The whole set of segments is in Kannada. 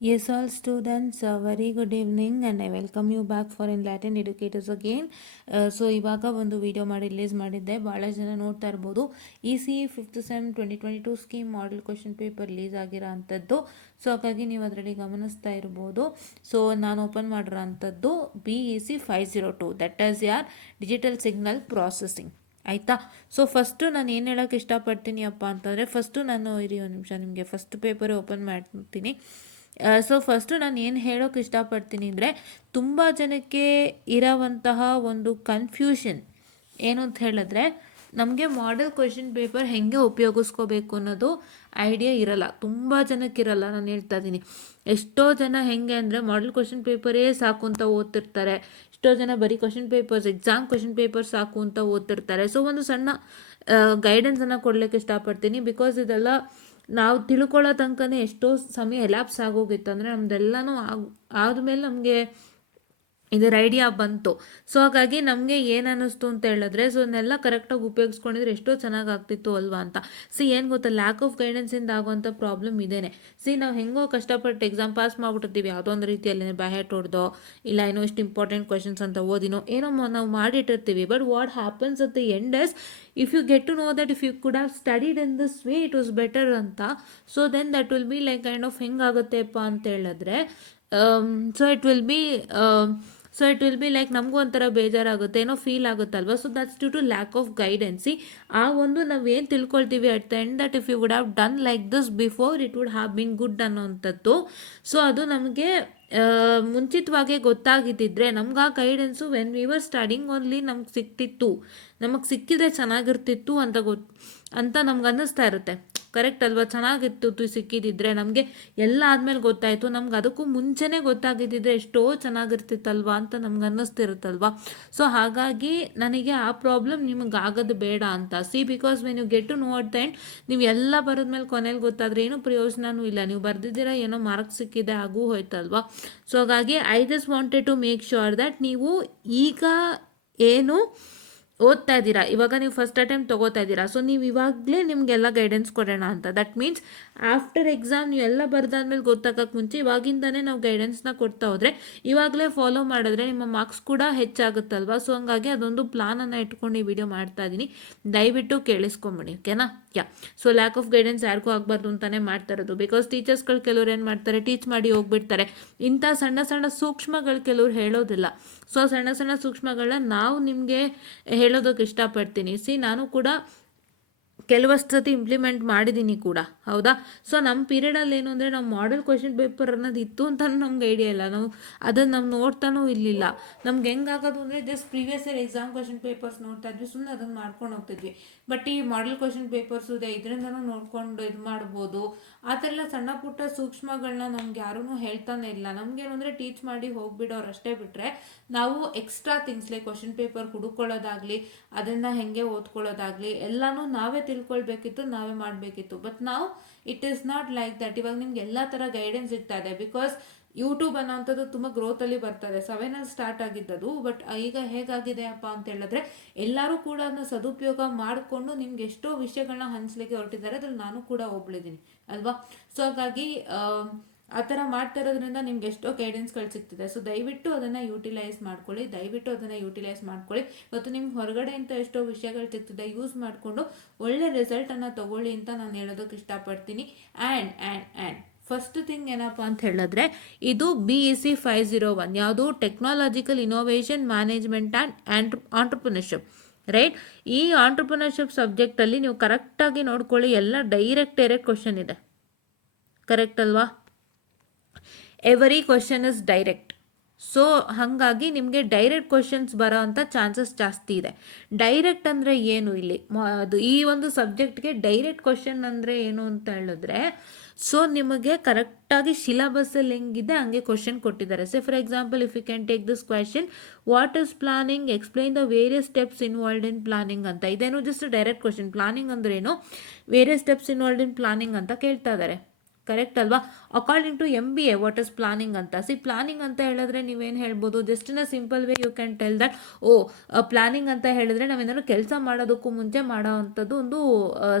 Yes, all students, a very good evening and I welcome you back for Enlightened Educators again. So ಇವಾಗ ಒಂದು ವಿಡಿಯೋ ಮಾಡಿ ರಿಲೀಸ್ ಮಾಡಿದ್ದೆ, ಭಾಳ ಜನ ನೋಡ್ತಾ ಇರ್ಬೋದು. ECE 5th sem 2022 scheme model question paper release ಆಗಿರೋ ಅಂಥದ್ದು. ಸೊ ಹಾಗಾಗಿ ನೀವು ಅದರಲ್ಲಿ ಗಮನಿಸ್ತಾ ಇರ್ಬೋದು. ಸೊ ನಾನು ಓಪನ್ ಮಾಡಿರೋ ಅಂಥದ್ದು BEC 502, ದಟ್ ಈಸ್ ಯಾರ್ ಡಿಜಿಟಲ್ ಸಿಗ್ನಲ್ ಪ್ರಾಸೆಸಿಂಗ್. ಆಯಿತಾ. ಸೊ ಫಸ್ಟು ನಾನು ಏನು ಹೇಳೋಕ್ಕೆ ಇಷ್ಟಪಡ್ತೀನಿ ಅಪ್ಪ ಅಂತಂದರೆ, ಫಸ್ಟು ನಾನು ಇರಿ ಒಂದು ನಿಮಿಷ ನಿಮಗೆ ಫಸ್ಟ್ ಪೇಪರೇ ಓಪನ್ ಮಾಡ್ತೀನಿ. ಸೊ ಫಸ್ಟು ನಾನು ಏನು ಹೇಳೋಕ್ಕೆ ಇಷ್ಟಪಡ್ತೀನಿ ಅಂದರೆ, ತುಂಬ ಜನಕ್ಕೆ ಇರೋವಂತಹ ಒಂದು ಕನ್ಫ್ಯೂಷನ್ ಏನು ಅಂತ ಹೇಳಿದ್ರೆ, ನಮಗೆ ಮಾಡೆಲ್ ಕ್ವೆಶನ್ ಪೇಪರ್ ಹೇಗೆ ಉಪಯೋಗಿಸ್ಕೋಬೇಕು ಅನ್ನೋದು ಐಡಿಯಾ ಇರಲ್ಲ, ತುಂಬ ಜನಕ್ಕಿರಲ್ಲ. ನಾನು ಹೇಳ್ತಾ ಇದ್ದೀನಿ, ಎಷ್ಟೋ ಜನ ಹೇಗೆ ಅಂದರೆ ಮಾಡೆಲ್ ಕ್ವೆಶನ್ ಪೇಪರೇ ಸಾಕು ಅಂತ ಓದ್ತಿರ್ತಾರೆ. ಎಷ್ಟೋ ಜನ ಬರೀ question papers, exam question paper ಸಾಕು ಅಂತ ಓದ್ತಿರ್ತಾರೆ. ಸೊ ಒಂದು ಸಣ್ಣ ಗೈಡೆನ್ಸನ್ನು ಕೊಡಲಿಕ್ಕೆ ಇಷ್ಟಪಡ್ತೀನಿ. ಬಿಕಾಸ್ ಇದೆಲ್ಲ ನಾವು ತಿಳ್ಕೊಳ್ಳೋ ತನಕನೇ ಎಷ್ಟೋ ಸಮಯ ಎಲಾಪ್ಸ್ ಆಗೋಗಿತ್ತು. ಅಂದರೆ ನಮ್ದೆಲ್ಲನೂ ಆದಮೇಲೆ ನಮಗೆ ಇದರ ಐಡಿಯಾ ಬಂತು. ಸೊ ಹಾಗಾಗಿ ನಮಗೆ ಏನು ಅನ್ನಿಸ್ತು ಅಂತ ಹೇಳಿದ್ರೆ, ಸೊ ಇದನ್ನೆಲ್ಲ ಕರೆಕ್ಟಾಗಿ ಉಪಯೋಗಿಸ್ಕೊಂಡಿದ್ರೆ ಎಷ್ಟೋ ಚೆನ್ನಾಗಿ ಆಗ್ತಿತ್ತು ಅಲ್ವಾ ಅಂತ. ಏನು ಗೊತ್ತಾ, ಲ್ಯಾಕ್ ಆಫ್ ಗೈಡೆನ್ಸಿಂದ ಆಗುವಂಥ ಪ್ರಾಬ್ಲಮ್ ಇದೇನೆ. ನಾವು ಹೆಂಗೋ ಕಷ್ಟಪಟ್ಟು ಎಕ್ಸಾಮ್ ಪಾಸ್ ಮಾಡಿಬಿಟ್ಟಿರ್ತೀವಿ, ಯಾವುದೋ ಒಂದು ರೀತಿಯಲ್ಲಿ ಬ್ಯಾಹೆಟ್ ಹೊಡೆದೋ ಇಲ್ಲ ಏನೋ ಇಷ್ಟು ಇಂಪಾರ್ಟೆಂಟ್ ಕ್ವೆಶನ್ಸ್ ಅಂತ ಓದಿನೋ ಏನೋ ನಾವು ಮಾಡಿಟ್ಟಿರ್ತೀವಿ. But what happens at the end is, if you get to know that if you could have studied in this way it was better ಅಂತ, so then that will be like kind of ಹೆಂಗಾಗುತ್ತೆಪ್ಪ ಅಂತ ಹೇಳಿದ್ರೆ, so it will be like ನಮಗೂ ಒಂಥರ ಬೇಜಾರಾಗುತ್ತೆ, ಏನೋ ಫೀಲ್ ಆಗುತ್ತಲ್ವ. So that's due to lack of guidance. ಆ ಒಂದು ನಾವೇನು ತಿಳ್ಕೊಳ್ತೀವಿ at the end, that if you would have done like this before it would have been good ಅನ್ನೋವಂಥದ್ದು. ಸೊ ಅದು ನಮಗೆ ಮುಂಚಿತವಾಗೇ ಗೊತ್ತಾಗಿದ್ದಿದ್ರೆ, ನಮ್ಗೆ ಆ guidance when we were studying only ನಮ್ಗೆ ಸಿಕ್ತಿತ್ತು, ನಮಗೆ ಸಿಕ್ಕಿದ್ರೆ ಚೆನ್ನಾಗಿರ್ತಿತ್ತು ಅಂತ ನಮ್ಗೆ ಅನ್ನಿಸ್ತಾ ಇರುತ್ತೆ. ಕರೆಕ್ಟ್ ಅಲ್ವಾ? ಚೆನ್ನಾಗಿತ್ತು ಸಿಕ್ಕಿದ್ದಿದ್ರೆ, ನಮಗೆ ಎಲ್ಲ ಆದಮೇಲೆ ಗೊತ್ತಾಯಿತು, ನಮ್ಗೆ ಅದಕ್ಕೂ ಮುಂಚೆನೇ ಗೊತ್ತಾಗಿದ್ದಿದ್ರೆ ಎಷ್ಟೋ ಚೆನ್ನಾಗಿರ್ತಿತ್ತಲ್ವಾ ಅಂತ ನಮ್ಗೆ ಅನ್ನಿಸ್ತಿರುತ್ತಲ್ವ. ಸೊ ಹಾಗಾಗಿ ನನಗೆ ಆ ಪ್ರಾಬ್ಲಮ್ ನಿಮಗೆ ಆಗೋದು ಬೇಡ ಅಂತ. Because when you get to know at the end, ನೀವು ಎಲ್ಲ ಬರೆದ್ಮೇಲೆ ಕೊನೆಯಲ್ಲಿ ಗೊತ್ತಾದರೆ ಏನೂ ಪ್ರಯೋಜನವೂ ಇಲ್ಲ. ನೀವು ಬರೆದಿದ್ದೀರಾ, ಏನೋ ಮಾರ್ಕ್ಸ್ ಸಿಕ್ಕಿದೆ, ಆಗೂ ಹೋಯ್ತಲ್ವಾ. ಸೊ ಹಾಗಾಗಿ I just wanted to make sure that ನೀವು ಈಗ ಏನು ಓದ್ತಾ ಇದ್ದೀರಾ, ಇವಾಗ ನೀವು ಫಸ್ಟ್ ಅಟೆಂಪ್ಟ್ ತೊಗೋತಾ ಇದ್ದೀರಾ, ಸೊ ನೀವು ಇವಾಗಲೇ ನಿಮಗೆಲ್ಲ ಗೈಡೆನ್ಸ್ ಕೊಡೋಣ ಅಂತ. ದಟ್ ಮೀನ್ಸ್ ಆಫ್ಟರ್ ಎಕ್ಸಾಮ್ ನೀವು ಎಲ್ಲ ಬರೆದಾದ್ಮೇಲೆ ಗೊತ್ತಾಗೋಕ್ಕೆ ಮುಂಚೆ ಇವಾಗಿಂದನೇ ನಾವು ಗೈಡೆನ್ಸ್ನ ಕೊಡ್ತಾ ಹೋದರೆ, ಇವಾಗಲೇ ಫಾಲೋ ಮಾಡಿದ್ರೆ ನಿಮ್ಮ ಮಾರ್ಕ್ಸ್ ಕೂಡ ಹೆಚ್ಚಾಗುತ್ತಲ್ವ. ಸೊ ಹಂಗಾಗಿ ಅದೊಂದು ಪ್ಲಾನನ್ನು ಇಟ್ಕೊಂಡು ಈ ವಿಡಿಯೋ ಮಾಡ್ತಾ ಇದ್ದೀನಿ, ದಯವಿಟ್ಟು ಕೇಳಿಸ್ಕೊಂಬಿಡಿ, ಓಕೆನಾ. ಸೊ ಲ್ಯಾಕ್ ಆಫ್ ಗೈಡೆನ್ಸ್ ಯಾರಿಗೂ ಆಗಬಾರ್ದು ಅಂತಲೇ ಮಾಡ್ತಾ ಇರೋದು. ಬಿಕಾಸ್ ಟೀಚರ್ಸ್ಗಳು ಕೆಲವ್ರು ಏನು ಮಾಡ್ತಾರೆ, ಟೀಚ್ ಮಾಡಿ ಹೋಗ್ಬಿಡ್ತಾರೆ. ಇಂಥ ಸಣ್ಣ ಸಣ್ಣ ಸೂಕ್ಷ್ಮಗಳು ಕೆಲವ್ರು ಹೇಳೋದಿಲ್ಲ. ಸೊ ಸಣ್ಣ ಸಣ್ಣ ಸೂಕ್ಷ್ಮಗಳನ್ನ ನಾವು ನಿಮಗೆ ಹೇಳೋದಕ್ಕೆ ಇಷ್ಟಪಡ್ತೀನಿ. ನಾನು ಕೂಡ ಕೆಲವಷ್ಟು ಸತಿ ಇಂಪ್ಲಿಮೆಂಟ್ ಮಾಡಿದ್ದೀನಿ ಕೂಡ, ಹೌದಾ. ಸೊ ನಮ್ಮ ಪೀರಿಯಡಲ್ಲಿ ಏನು ಅಂದರೆ, ನಾವು ಮಾಡೆಲ್ ಕ್ವೆಶನ್ ಪೇಪರ್ ಅನ್ನೋದು ಇತ್ತು ಅಂತ ನಮ್ಗೆ ಐಡಿಯಾ ಇಲ್ಲ, ನಾವು ಅದನ್ನು ನಾವು ನೋಡ್ತಾನೂ ಇರಲಿಲ್ಲ. ನಮ್ಗೆ ಹೆಂಗಾಗೋದು ಅಂದರೆ, just previous year exam question papers ನೋಡ್ತಾ ಇದ್ವಿ, ಸುಮ್ಮನೆ ಅದನ್ನು ಮಾಡ್ಕೊಂಡು ಹೋಗ್ತಿದ್ವಿ. ಬಟ್ ಈ ಮಾಡೆಲ್ ಕ್ವೆಶನ್ ಪೇಪರ್ಸ್ ಇದೆ, ಇದರಿಂದನೂ ನೋಡ್ಕೊಂಡು ಇದು ಮಾಡ್ಬೋದು. ಆ ಥರ ಎಲ್ಲ ಸಣ್ಣ ಪುಟ್ಟ ಸೂಕ್ಷ್ಮಗಳನ್ನ ನಮ್ಗೆ ಯಾರೂ ಹೇಳ್ತಾನೆ ಇಲ್ಲ. ನಮಗೇನು ಅಂದರೆ, ಟೀಚ್ ಮಾಡಿ ಹೋಗ್ಬಿಡೋರು ಅಷ್ಟೇ. ಬಿಟ್ಟರೆ ನಾವು extra things like question paper ಹುಡುಕೊಳ್ಳೋದಾಗಲಿ, ಅದನ್ನು ಹೆಂಗೆ ಓದ್ಕೊಳ್ಳೋದಾಗಲಿ ಎಲ್ಲನೂ ನಾವೇ ತಿಳ್ಕೊಳ್ಬೇಕಿತ್ತು, ನಾವೇ ಮಾಡಬೇಕಿತ್ತು. ಬಟ್ ನಾವು it is not like that. ಇವಾಗ ನಿಮ್ಗೆ ಎಲ್ಲ ಥರ ಗೈಡೆನ್ಸ್ ಸಿಗ್ತಾ ಇದೆ. ಬಿಕಾಸ್ ಯೂಟ್ಯೂಬ್ ಅನ್ನೋಂಥದ್ದು ತುಂಬ ಗ್ರೋತಲ್ಲಿ ಬರ್ತದೆ. 7 ಸ್ಟಾರ್ಟ್ ಆಗಿದ್ದದು, ಬಟ್ ಈಗ ಹೇಗಾಗಿದೆ ಅಪ್ಪ ಅಂತ ಹೇಳಿದ್ರೆ, ಎಲ್ಲರೂ ಕೂಡ ಅದನ್ನ ಸದುಪಯೋಗ ಮಾಡಿಕೊಂಡು ನಿಮ್ಗೆ ಎಷ್ಟೋ ವಿಷಯಗಳನ್ನ ಹಂಚ್ಲಿಕ್ಕೆ ಹೊರಟಿದ್ದಾರೆ. ಅದ್ರಲ್ಲಿ ನಾನು ಕೂಡ ಒಬ್ಳಿದ್ದೀನಿ ಅಲ್ವಾ. ಸೊ ಹಾಗಾಗಿ ಆ ಥರ ಮಾಡ್ತಾ ಇರೋದ್ರಿಂದ ನಿಮ್ಗೆ ಎಷ್ಟೋ ಗೈಡೆನ್ಸ್ಗಳು ಸಿಗ್ತಿದೆ. ಸೊ ದಯವಿಟ್ಟು ಅದನ್ನು ಯೂಟಿಲೈಸ್ ಮಾಡ್ಕೊಳ್ಳಿ, ಇವತ್ತು ನಿಮ್ಗೆ ಹೊರಗಡೆಯಿಂದ ಎಷ್ಟೋ ವಿಷಯಗಳು ಸಿಗ್ತಿದೆ, ಯೂಸ್ ಮಾಡಿಕೊಂಡು ಒಳ್ಳೆ ರಿಸಲ್ಟನ್ನು ತಗೊಳ್ಳಿ ಅಂತ ನಾನು ಹೇಳೋದಕ್ಕೆ ಇಷ್ಟಪಡ್ತೀನಿ. ಆ್ಯಂಡ್ ಫಸ್ಟ್ ಥಿಂಗ್ ಏನಪ್ಪ ಅಂತ ಹೇಳಿದ್ರೆ, ಇದು BEC 501, ಯಾವುದು technological innovation management and entrepreneurship, right. ಈ ಆಂಟ್ರಪ್ರಿನರ್ಶಿಪ್ ಸಬ್ಜೆಕ್ಟಲ್ಲಿ ನೀವು ಕರೆಕ್ಟಾಗಿ ನೋಡ್ಕೊಳ್ಳಿ, ಎಲ್ಲ ಡೈರೆಕ್ಟ್ ಕ್ವಶನ್ ಇದೆ, ಕರೆಕ್ಟ್ ಅಲ್ವಾ. Every question is direct. So ಹಾಗಾಗಿ ನಿಮಗೆ ಡೈರೆಕ್ಟ್ ಕ್ವಶನ್ಸ್ ಬರೋ ಅಂಥ ಚಾನ್ಸಸ್ ಜಾಸ್ತಿ ಇದೆ. ಡೈರೆಕ್ಟ್ ಅಂದರೆ ಏನು ಇಲ್ಲಿ, ಅದು ಈ ಒಂದು ಸಬ್ಜೆಕ್ಟ್ಗೆ ಡೈರೆಕ್ಟ್ ಕ್ವಶನ್ ಅಂದರೆ ಏನು ಅಂತ ಹೇಳಿದ್ರೆ, ಸೊ ನಿಮಗೆ ಕರೆಕ್ಟಾಗಿ ಸಿಲಬಸ್ಸಲ್ಲಿ ಹೆಂಗಿದೆ ಹಂಗೆ ಕ್ವಶನ್ ಕೊಟ್ಟಿದ್ದಾರೆ. For example, if you can take this question, what is planning, explain the various steps involved in planning ಅಂತ. ಇದೇನು ಜಸ್ಟ್ ಡೈರೆಕ್ಟ್ ಕ್ವಶನ್. ಪ್ಲಾನಿಂಗ್ ಅಂದ್ರೇನು, various steps involved in planning ಅಂತ ಕೇಳ್ತಾ ಇದ್ದಾರೆ, ಕರೆಕ್ಟ್ ಅಲ್ವಾ? According to MBA what is planning ಅಂತ. ಪ್ಲಾನಿಂಗ್ ಅಂತ ಹೇಳಿದ್ರೆ ನೀವೇನು ಹೇಳ್ಬೋದು, just in a simple way you can tell that planning ಅಂತ ಹೇಳಿದ್ರೆ ನಾವೇನಾದ್ರು ಕೆಲಸ ಮಾಡೋದಕ್ಕೂ ಮುಂಚೆ ಮಾಡೋ ಅಂಥದ್ದು ಒಂದು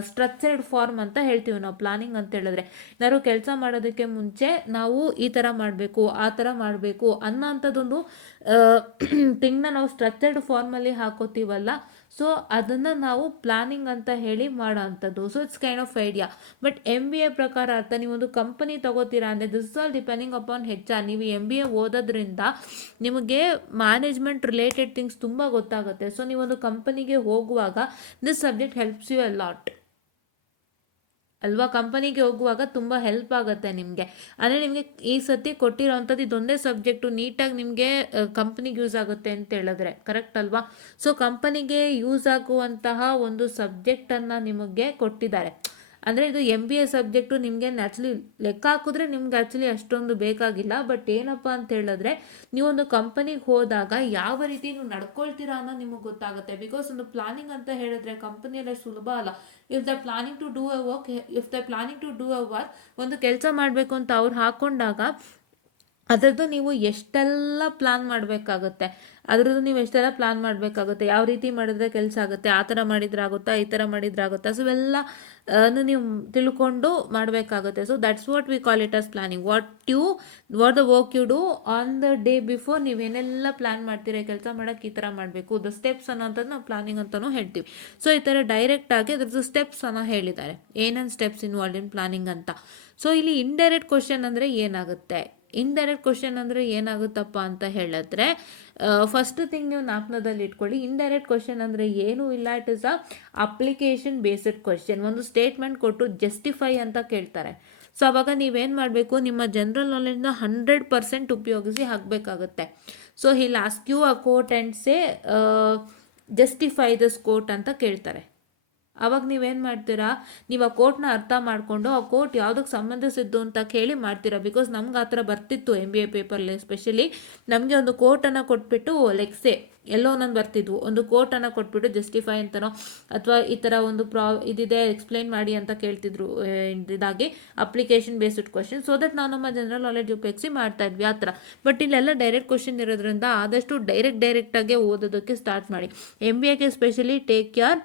ಸ್ಟ್ರಕ್ಚರ್ಡ್ ಫಾರ್ಮ್ ಅಂತ ಹೇಳ್ತೀವಿ ನಾವು ಪ್ಲಾನಿಂಗ್ ಅಂತ ಹೇಳಿದ್ರೆ. ಏನಾದ್ರು ಕೆಲಸ ಮಾಡೋದಕ್ಕೆ ಮುಂಚೆ ನಾವು ಈ ಥರ ಮಾಡಬೇಕು, ಆ ಥರ ಮಾಡಬೇಕು ಅನ್ನೋಂಥದ್ದೊಂದು ಥಿಂಗ್ನ ನಾವು ಸ್ಟ್ರಕ್ಚರ್ಡ್ ಫಾರ್ಮಲ್ಲಿ ಹಾಕೋತೀವಲ್ಲ, ಸೊ ಅದನ್ನು ನಾವು ಪ್ಲಾನಿಂಗ್ ಅಂತ ಹೇಳಿ ಮಾಡೋ ಅಂಥದ್ದು. So it's kind of idea. But MBA ಪ್ರಕಾರ ಅರ್ಥ, ನೀವೊಂದು ಕಂಪನಿ ತಗೋತೀರಾ ಅಂದರೆ this all depending upon HR. ನೀವು MBA ಓದೋದ್ರಿಂದ ನಿಮಗೆ ಮ್ಯಾನೇಜ್ಮೆಂಟ್ ರಿಲೇಟೆಡ್ ಥಿಂಗ್ಸ್ ತುಂಬ ಗೊತ್ತಾಗುತ್ತೆ. ಸೊ ನೀವೊಂದು ಕಂಪನಿಗೆ ಹೋಗುವಾಗ this subject helps you a lot ಅಲ್ವಾ? ಕಂಪನಿಗೆ ಹೋಗುವಾಗ ತುಂಬ ಹೆಲ್ಪ್ ಆಗುತ್ತೆ ನಿಮಗೆ. ಅಂದರೆ ನಿಮಗೆ ಈ ಸತಿ ಕೊಟ್ಟಿರೋವಂಥದ್ದು ಇದೊಂದೇ ಸಬ್ಜೆಕ್ಟು ನೀಟಾಗಿ ನಿಮಗೆ ಕಂಪನಿಗೆ ಯೂಸ್ ಆಗುತ್ತೆ ಅಂತ ಹೇಳಿದ್ರೆ ಕರೆಕ್ಟ್ ಅಲ್ವಾ? ಸೊ ಕಂಪನಿಗೆ ಯೂಸ್ ಆಗುವಂತಹ ಒಂದು ಸಬ್ಜೆಕ್ಟನ್ನು ನಿಮಗೆ ಕೊಟ್ಟಿದ್ದಾರೆ. ಅಂದರೆ ಇದು MBA ಸಬ್ಜೆಕ್ಟು ನಿಮಗೆ ನ್ಯಾಚುಲಿ ಲೆಕ್ಕ ಹಾಕಿದ್ರೆ ನಿಮ್ಗೆ ಆ್ಯಕ್ಚುಲಿ ಅಷ್ಟೊಂದು ಬೇಕಾಗಿಲ್ಲ. ಬಟ್ ಏನಪ್ಪ ಅಂತ ಹೇಳಿದ್ರೆ ನೀವೊಂದು ಕಂಪನಿಗೆ ಹೋದಾಗ ಯಾವ ರೀತಿ ನೀವು ನಡ್ಕೊಳ್ತೀರಾ ಅನ್ನೋ ನಿಮಗೆ ಗೊತ್ತಾಗುತ್ತೆ. ಬಿಕಾಸ್ ಒಂದು ಪ್ಲಾನಿಂಗ್ ಅಂತ ಹೇಳಿದ್ರೆ ಕಂಪನಿಯಲ್ಲ ಸುಲಭ ಅಲ್ಲ. If the planning to do a work, ಒಂದು ಕೆಲಸ ಮಾಡಬೇಕು ಅಂತ ಅವ್ರು ಹಾಕೊಂಡಾಗ ಅದರದ್ದು ನೀವು ಎಷ್ಟೆಲ್ಲ ಪ್ಲಾನ್ ಮಾಡಬೇಕಾಗುತ್ತೆ, ಯಾವ ರೀತಿ ಮಾಡಿದ್ರೆ ಕೆಲಸ ಆಗುತ್ತೆ, ಆ ಥರ ಮಾಡಿದ್ರೆ ಆಗುತ್ತಾ, ಈ ಥರ ಮಾಡಿದ್ರೆ ಆಗುತ್ತಾ, ಸೊ ಇವೆಲ್ಲ ನೀವು ತಿಳ್ಕೊಂಡು ಮಾಡಬೇಕಾಗುತ್ತೆ. So that's what we call it as planning. What the work you do on the day before. ನೀವೇನೆಲ್ಲ ಪ್ಲಾನ್ ಮಾಡ್ತೀರಾ ಕೆಲಸ ಮಾಡೋಕ್ಕೆ ಈ ಥರ ಮಾಡಬೇಕು, ದ ಸ್ಟೆಪ್ಸ್ ಅನ್ನೋಂಥದ್ದು ನಾವು ಪ್ಲಾನಿಂಗ್ ಅಂತಲೂ ಹೇಳ್ತೀವಿ. ಸೊ ಈ ಥರ ಡೈರೆಕ್ಟಾಗಿ ಅದ್ರದ್ದು ಸ್ಟೆಪ್ಸ್ ಅನ್ನೋ ಹೇಳಿದ್ದಾರೆ, ಏನೇನು ಸ್ಟೆಪ್ಸ್ ಇನ್ವಾಲ್ವ್ ಇನ್ ಪ್ಲಾನಿಂಗ್ ಅಂತ. ಸೊ ಇಲ್ಲಿ ಇಂಡೈರೆಕ್ಟ್ ಕ್ವಶನ್ ಅಂದರೆ ಏನಾಗುತ್ತೆ, ಇಂಡೈರೆಕ್ಟ್ ಕ್ವಶನ್ ಅಂದರೆ ಏನಾಗುತ್ತಪ್ಪ ಅಂತ ಹೇಳಿದ್ರೆ, ಫಸ್ಟ್ ಥಿಂಗ್ ನೀವು ಜ್ಞಾಪಕದಲ್ಲಿ ಇಟ್ಕೊಳ್ಳಿ, ಇಂಡೈರೆಕ್ಟ್ ಕ್ವಶನ್ ಅಂದರೆ ಏನೂ ಇಲ್ಲ, it is a application based question. ಒಂದು ಸ್ಟೇಟ್ಮೆಂಟ್ ಕೊಟ್ಟು ಜಸ್ಟಿಫೈ ಅಂತ ಕೇಳ್ತಾರೆ. ಸೊ ಅವಾಗ ನೀವೇನು ಮಾಡಬೇಕು, ನಿಮ್ಮ ಜನರಲ್ ನಾಲೆಡ್ಜ್ನ 100% ಉಪಯೋಗಿಸಿ ಹಾಕಬೇಕಾಗುತ್ತೆ. So he'll ask you a quote and say justify this quote ಅಂತ ಕೇಳ್ತಾರೆ. ಅವಾಗ ನೀವೇನು ಮಾಡ್ತೀರಾ, ನೀವು ಆ ಕೋಟ್ನ ಅರ್ಥ ಮಾಡಿಕೊಂಡು ಆ ಕೋಟ್ ಯಾವುದಕ್ಕೆ ಸಂಬಂಧಿಸಿದ್ದು ಅಂತ ಕೇಳಿ ಮಾಡ್ತೀರಾ. ಬಿಕಾಸ್ ನಮ್ಗೆ ಆ ಥರ ಬರ್ತಿತ್ತು MBA ಪೇಪರ್ಲಿ ಎಸ್ಪೆಷಲಿ. ನಮಗೆ ಒಂದು ಕೋಟನ್ನು ಕೊಟ್ಬಿಟ್ಟು ಲೆಕ್ಸೆ ಎಲ್ಲೋ ಒಂದೊಂದು ಬರ್ತಿದ್ವು, ಒಂದು ಕೋಟನ್ನು ಕೊಟ್ಬಿಟ್ಟು ಜಸ್ಟಿಫೈ ಅಂತನೋ ಅಥವಾ ಈ ಥರ ಒಂದು ಇದಿದೆ ಎಕ್ಸ್ಪ್ಲೈನ್ ಮಾಡಿ ಅಂತ ಕೇಳ್ತಿದ್ರು. ಇದಾಗಿ application based question, so that ನಾವು ನಮ್ಮ ಜನರಲ್ ನಾಲೆಡ್ಜ್ ಉಪಯೋಗಿಸಿ ಮಾಡ್ತಾ ಇದ್ವಿ ಆ ಥರ. ಬಟ್ ಇಲ್ಲೆಲ್ಲ ಡೈರೆಕ್ಟ್ ಕ್ವಶನ್ ಇರೋದ್ರಿಂದ ಆದಷ್ಟು ಡೈರೆಕ್ಟಾಗೆ ಓದೋದಕ್ಕೆ ಸ್ಟಾರ್ಟ್ ಮಾಡಿ. MBAಗೆ ಸ್ಪೆಷಲಿ ಟೇಕ್ ಕೇರ್.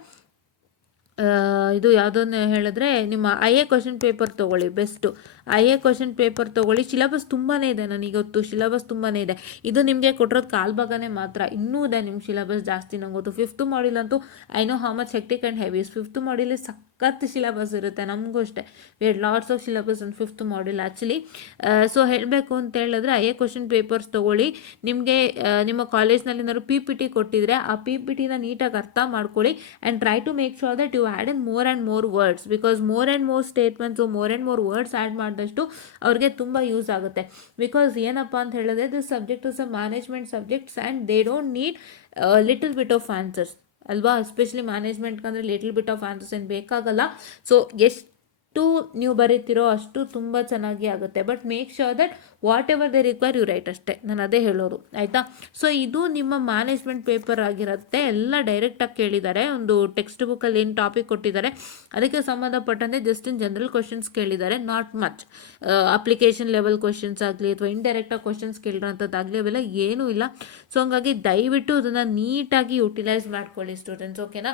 ಇದು ಯಾವುದನ್ನು ಹೇಳಿದ್ರೆ ನಿಮ್ಮ IA ಕ್ವಶನ್ ಪೇಪರ್ ತೊಗೊಳ್ಳಿ, ಬೆಸ್ಟು. IA ಕ್ವಶನ್ ಪೇಪರ್ ತೊಗೊಳ್ಳಿ. ಸಿಲೆಬಸ್ ತುಂಬಾ ಇದೆ, ನನಗೆ ಗೊತ್ತು ಸಿಲೆಬಸ್ ತುಂಬಾ ಇದೆ. ಇದು ನಿಮಗೆ ಕೊಟ್ಟಿರೋದು ಕಾಲ್ಭಾಗನೇ ಮಾತ್ರ, ಇನ್ನೂ ಇದೆ ನಿಮ್ಮ ಸಿಲೆಬಸ್ ಜಾಸ್ತಿ. ನಂಗೆ ಗೊತ್ತು 5th ಮಾಡ್ಯೂಲ್ ಅಂತೂ I know how much hectic and heavy. 5th ಮಾಡ್ಯೂಲಿ ಸಖತ್ ಸಿಲೆಬಸ್ ಇರುತ್ತೆ, ನಮಗೂ ಅಷ್ಟೇ. We had lots of syllabus on 5th module actually. So ಹೇಳಬೇಕು ಅಂತ ಹೇಳಿದ್ರೆ IA ಕ್ವಶನ್ ಪೇಪರ್ಸ್ ತೊಗೊಳ್ಳಿ. ನಿಮಗೆ ನಿಮ್ಮ ಕಾಲೇಜ್ನಲ್ಲಿ ಏನಾದ್ರು PPT ಕೊಟ್ಟಿದ್ರೆ ಆ PPTನ ನೀಟಾಗಿ ಅರ್ಥ ಮಾಡ್ಕೊಳ್ಳಿ and try to make sure that you add in more and more words, because more and more statements, more and more words add ಮಾಡಿದಷ್ಟು ಅವ್ರಿಗೆ ತುಂಬ ಯೂಸ್ ಆಗುತ್ತೆ. ಬಿಕಾಸ್ ಏನಪ್ಪ ಅಂತ ಹೇಳಿದ್ರೆ this subject is a management subjects and they don't need little bit of answers ಅಲ್ವಾ? ಎಸ್ಪೆಷಲಿ ಮ್ಯಾನೇಜ್ಮೆಂಟ್ಗೆ ಅಂದರೆ ಲಿಟಲ್ ಬಿಟ್ ಆಫ್ ಆನ್ಸರ್ಸ್ ಏನು ಬೇಕಾಗಲ್ಲ. ಸೊ ಎಷ್ಟು ನೀವು ಬರೀತಿರೋ ಅಷ್ಟು ತುಂಬ ಚೆನ್ನಾಗಿ ಆಗುತ್ತೆ. But make sure that whatever they require you write ಅಷ್ಟೇ, ನಾನು ಅದೇ ಹೇಳೋದು ಆಯಿತಾ? ಸೊ ಇದು ನಿಮ್ಮ ಮ್ಯಾನೇಜ್ಮೆಂಟ್ ಪೇಪರ್ ಆಗಿರುತ್ತೆ. ಎಲ್ಲ ಡೈರೆಕ್ಟಾಗಿ ಕೇಳಿದ್ದಾರೆ. ಒಂದು ಟೆಕ್ಸ್ಟ್ ಬುಕ್ಕಲ್ಲಿ ಏನು ಟಾಪಿಕ್ ಕೊಟ್ಟಿದ್ದಾರೆ ಅದಕ್ಕೆ ಸಂಬಂಧಪಟ್ಟಂತೆ ಜಸ್ಟ್ ಇನ್ ಜನರಲ್ ಕ್ವಶನ್ಸ್ ಕೇಳಿದ್ದಾರೆ, not much application level questions ಆಗಲಿ ಅಥವಾ ಇಂಡೈರೆಕ್ಟಾಗಿ ಕ್ವಶನ್ಸ್ ಕೇಳಿರೋಂಥದ್ದಾಗಲಿ ಅವೆಲ್ಲ ಏನೂ ಇಲ್ಲ. ಸೊ ಹಂಗಾಗಿ ದಯವಿಟ್ಟು ಅದನ್ನು ನೀಟಾಗಿ ಯುಟಿಲೈಸ್ ಮಾಡ್ಕೊಳ್ಳಿ ಸ್ಟೂಡೆಂಟ್ಸ್, ಓಕೆನಾ?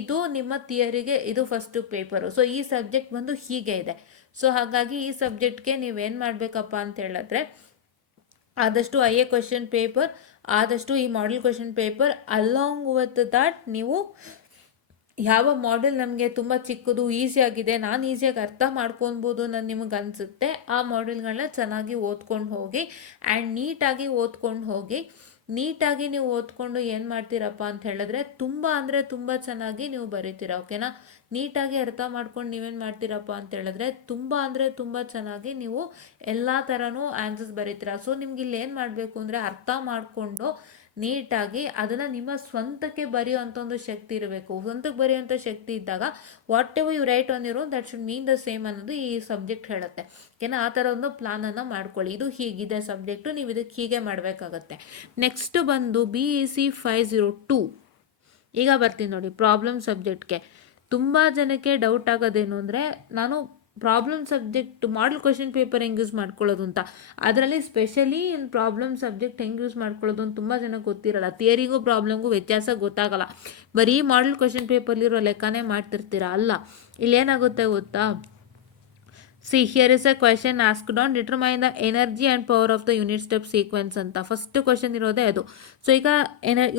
ಇದು ನಿಮ್ಮ ಥಿಯರಿಗೆ ಇದು ಫಸ್ಟು ಪೇಪರು. ಸೊ ಈ ಸಬ್ಜೆಕ್ಟ್ ಬಂದು ಹೀಗೆ ಇದೆ. ಸೊ ಹಾಗಾಗಿ ಈ ಸಬ್ಜೆಕ್ಟ್ಗೆ ನೀವೇನು ಮಾಡಬೇಕಪ್ಪ ಅಂತ ಹೇಳಿದ್ರೆ ಆದಷ್ಟು IA ಕ್ವಶನ್ ಪೇಪರ್, ಆದಷ್ಟು ಈ model question paper, along with that ನೀವು ಯಾವ ಮಾಡೆಲ್ ನಮಗೆ ತುಂಬ ಚಿಕ್ಕದು ಈಸಿಯಾಗಿದೆ, ನಾನು ಈಸಿಯಾಗಿ ಅರ್ಥ ಮಾಡ್ಕೊಬೋದು ನಾನು ನಿಮಗೆ ಅನಿಸುತ್ತೆ, ಆ ಮಾಡೆಲ್ಗಳನ್ನ ಚೆನ್ನಾಗಿ ಓದ್ಕೊಂಡು ಹೋಗಿ ಆ್ಯಂಡ್ ನೀಟಾಗಿ ಓದ್ಕೊಂಡು ಹೋಗಿ. ನೀಟಾಗಿ ನೀವು ಓದ್ಕೊಂಡು ಏನು ಮಾಡ್ತೀರಪ್ಪ ಅಂತ ಹೇಳಿದ್ರೆ ತುಂಬ ಅಂದರೆ ತುಂಬ ಚೆನ್ನಾಗಿ ನೀವು ಬರೀತೀರ, ಓಕೆನಾ? ನೀಟಾಗಿ ಅರ್ಥ ಮಾಡ್ಕೊಂಡು ನೀವೇನು ಮಾಡ್ತೀರಪ್ಪ ಅಂತ ಹೇಳಿದ್ರೆ ತುಂಬ ಅಂದರೆ ತುಂಬ ಚೆನ್ನಾಗಿ ನೀವು ಎಲ್ಲ ಥರನೂ ಆನ್ಸರ್ಸ್ ಬರೀತೀರ. ಸೊ ನಿಮ್ಗೆ ಇಲ್ಲಿ ಏನು ಮಾಡಬೇಕು ಅಂದರೆ ಅರ್ಥ ಮಾಡಿಕೊಂಡು ನೀಟಾಗಿ ಅದನ್ನು ನಿಮ್ಮ ಸ್ವಂತಕ್ಕೆ ಬರೆಯುವಂಥ ಒಂದು ಶಕ್ತಿ ಇರಬೇಕು. ಸ್ವಂತಕ್ಕೆ ಬರೆಯುವಂಥ ಶಕ್ತಿ ಇದ್ದಾಗ whatever you write on your own that should mean the same ಅನ್ನೋದು ಈ ಸಬ್ಜೆಕ್ಟ್ ಹೇಳುತ್ತೆ, ಓಕೆನಾ? ಆ ಥರ ಒಂದು ಪ್ಲಾನನ್ನು ಮಾಡ್ಕೊಳ್ಳಿ. ಇದು ಹೀಗಿದೆ ಸಬ್ಜೆಕ್ಟು, ನೀವು ಇದಕ್ಕೆ ಹೀಗೆ ಮಾಡಬೇಕಾಗತ್ತೆ. ನೆಕ್ಸ್ಟ್ ಬಂದು BEC 502. ಈಗ ಬರ್ತೀನಿ ನೋಡಿ ಪ್ರಾಬ್ಲಮ್ ಸಬ್ಜೆಕ್ಟ್ಗೆ. ತುಂಬ ಜನಕ್ಕೆ ಡೌಟ್ ಆಗೋದೇನು ಅಂದರೆ ನಾನು problem subject model question paper ಹೆಂಗೆ ಯೂಸ್ ಮಾಡ್ಕೊಳ್ಳೋದು ಅಂತ. ಅದರಲ್ಲಿ ಸ್ಪೆಷಲಿ ಪ್ರಾಬ್ಲಮ್ ಸಬ್ಜೆಕ್ಟ್ ಹೆಂಗೆ ಯೂಸ್ ಮಾಡ್ಕೊಳ್ಳೋದು ಅಂತ ತುಂಬ ಜನ ಗೊತ್ತಿರಲ್ಲ. ಥಿಯರಿಗೂ ಪ್ರಾಬ್ಲಮ್ಗೂ ವ್ಯತ್ಯಾಸ ಗೊತ್ತಾಗಲ್ಲ. ಬರೀ ಮಾಡಲ್ ಕ್ವಶನ್ ಪೇಪರ್ಲಿರೋ ಲೆಕ್ಕನೇ ಮಾಡ್ತಿರ್ತೀರ. ಅಲ್ಲ, ಇಲ್ಲೇನಾಗುತ್ತೆ ಗೊತ್ತಾ? See, here is a question asked on determine the energy and power of the unit step sequence ಅಂತ ಫಸ್ಟ್ ಕ್ವಶನ್ ಇರೋದೇ ಅದು. ಸೊ ಈಗ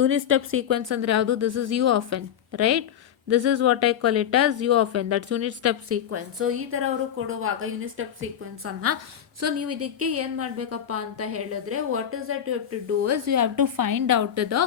ಯೂನಿಟ್ ಸ್ಟೆಪ್ ಸೀಕ್ವೆನ್ಸ್ ಅಂದರೆ ಯಾವುದು? This is u of n, right? This is what I call it as u of n, that's unit step sequence. So ಈ ಥರ ಅವರು ಕೊಡುವಾಗ ಯೂನಿಟ್ ಸ್ಟೆಪ್ ಸೀಕ್ವೆನ್ಸ್ ಅನ್ನ, ಸೊ ನೀವು ಇದಕ್ಕೆ ಏನು ಮಾಡಬೇಕಪ್ಪ ಅಂತ ಹೇಳಿದ್ರೆ, what is that you have to do is you have to find out the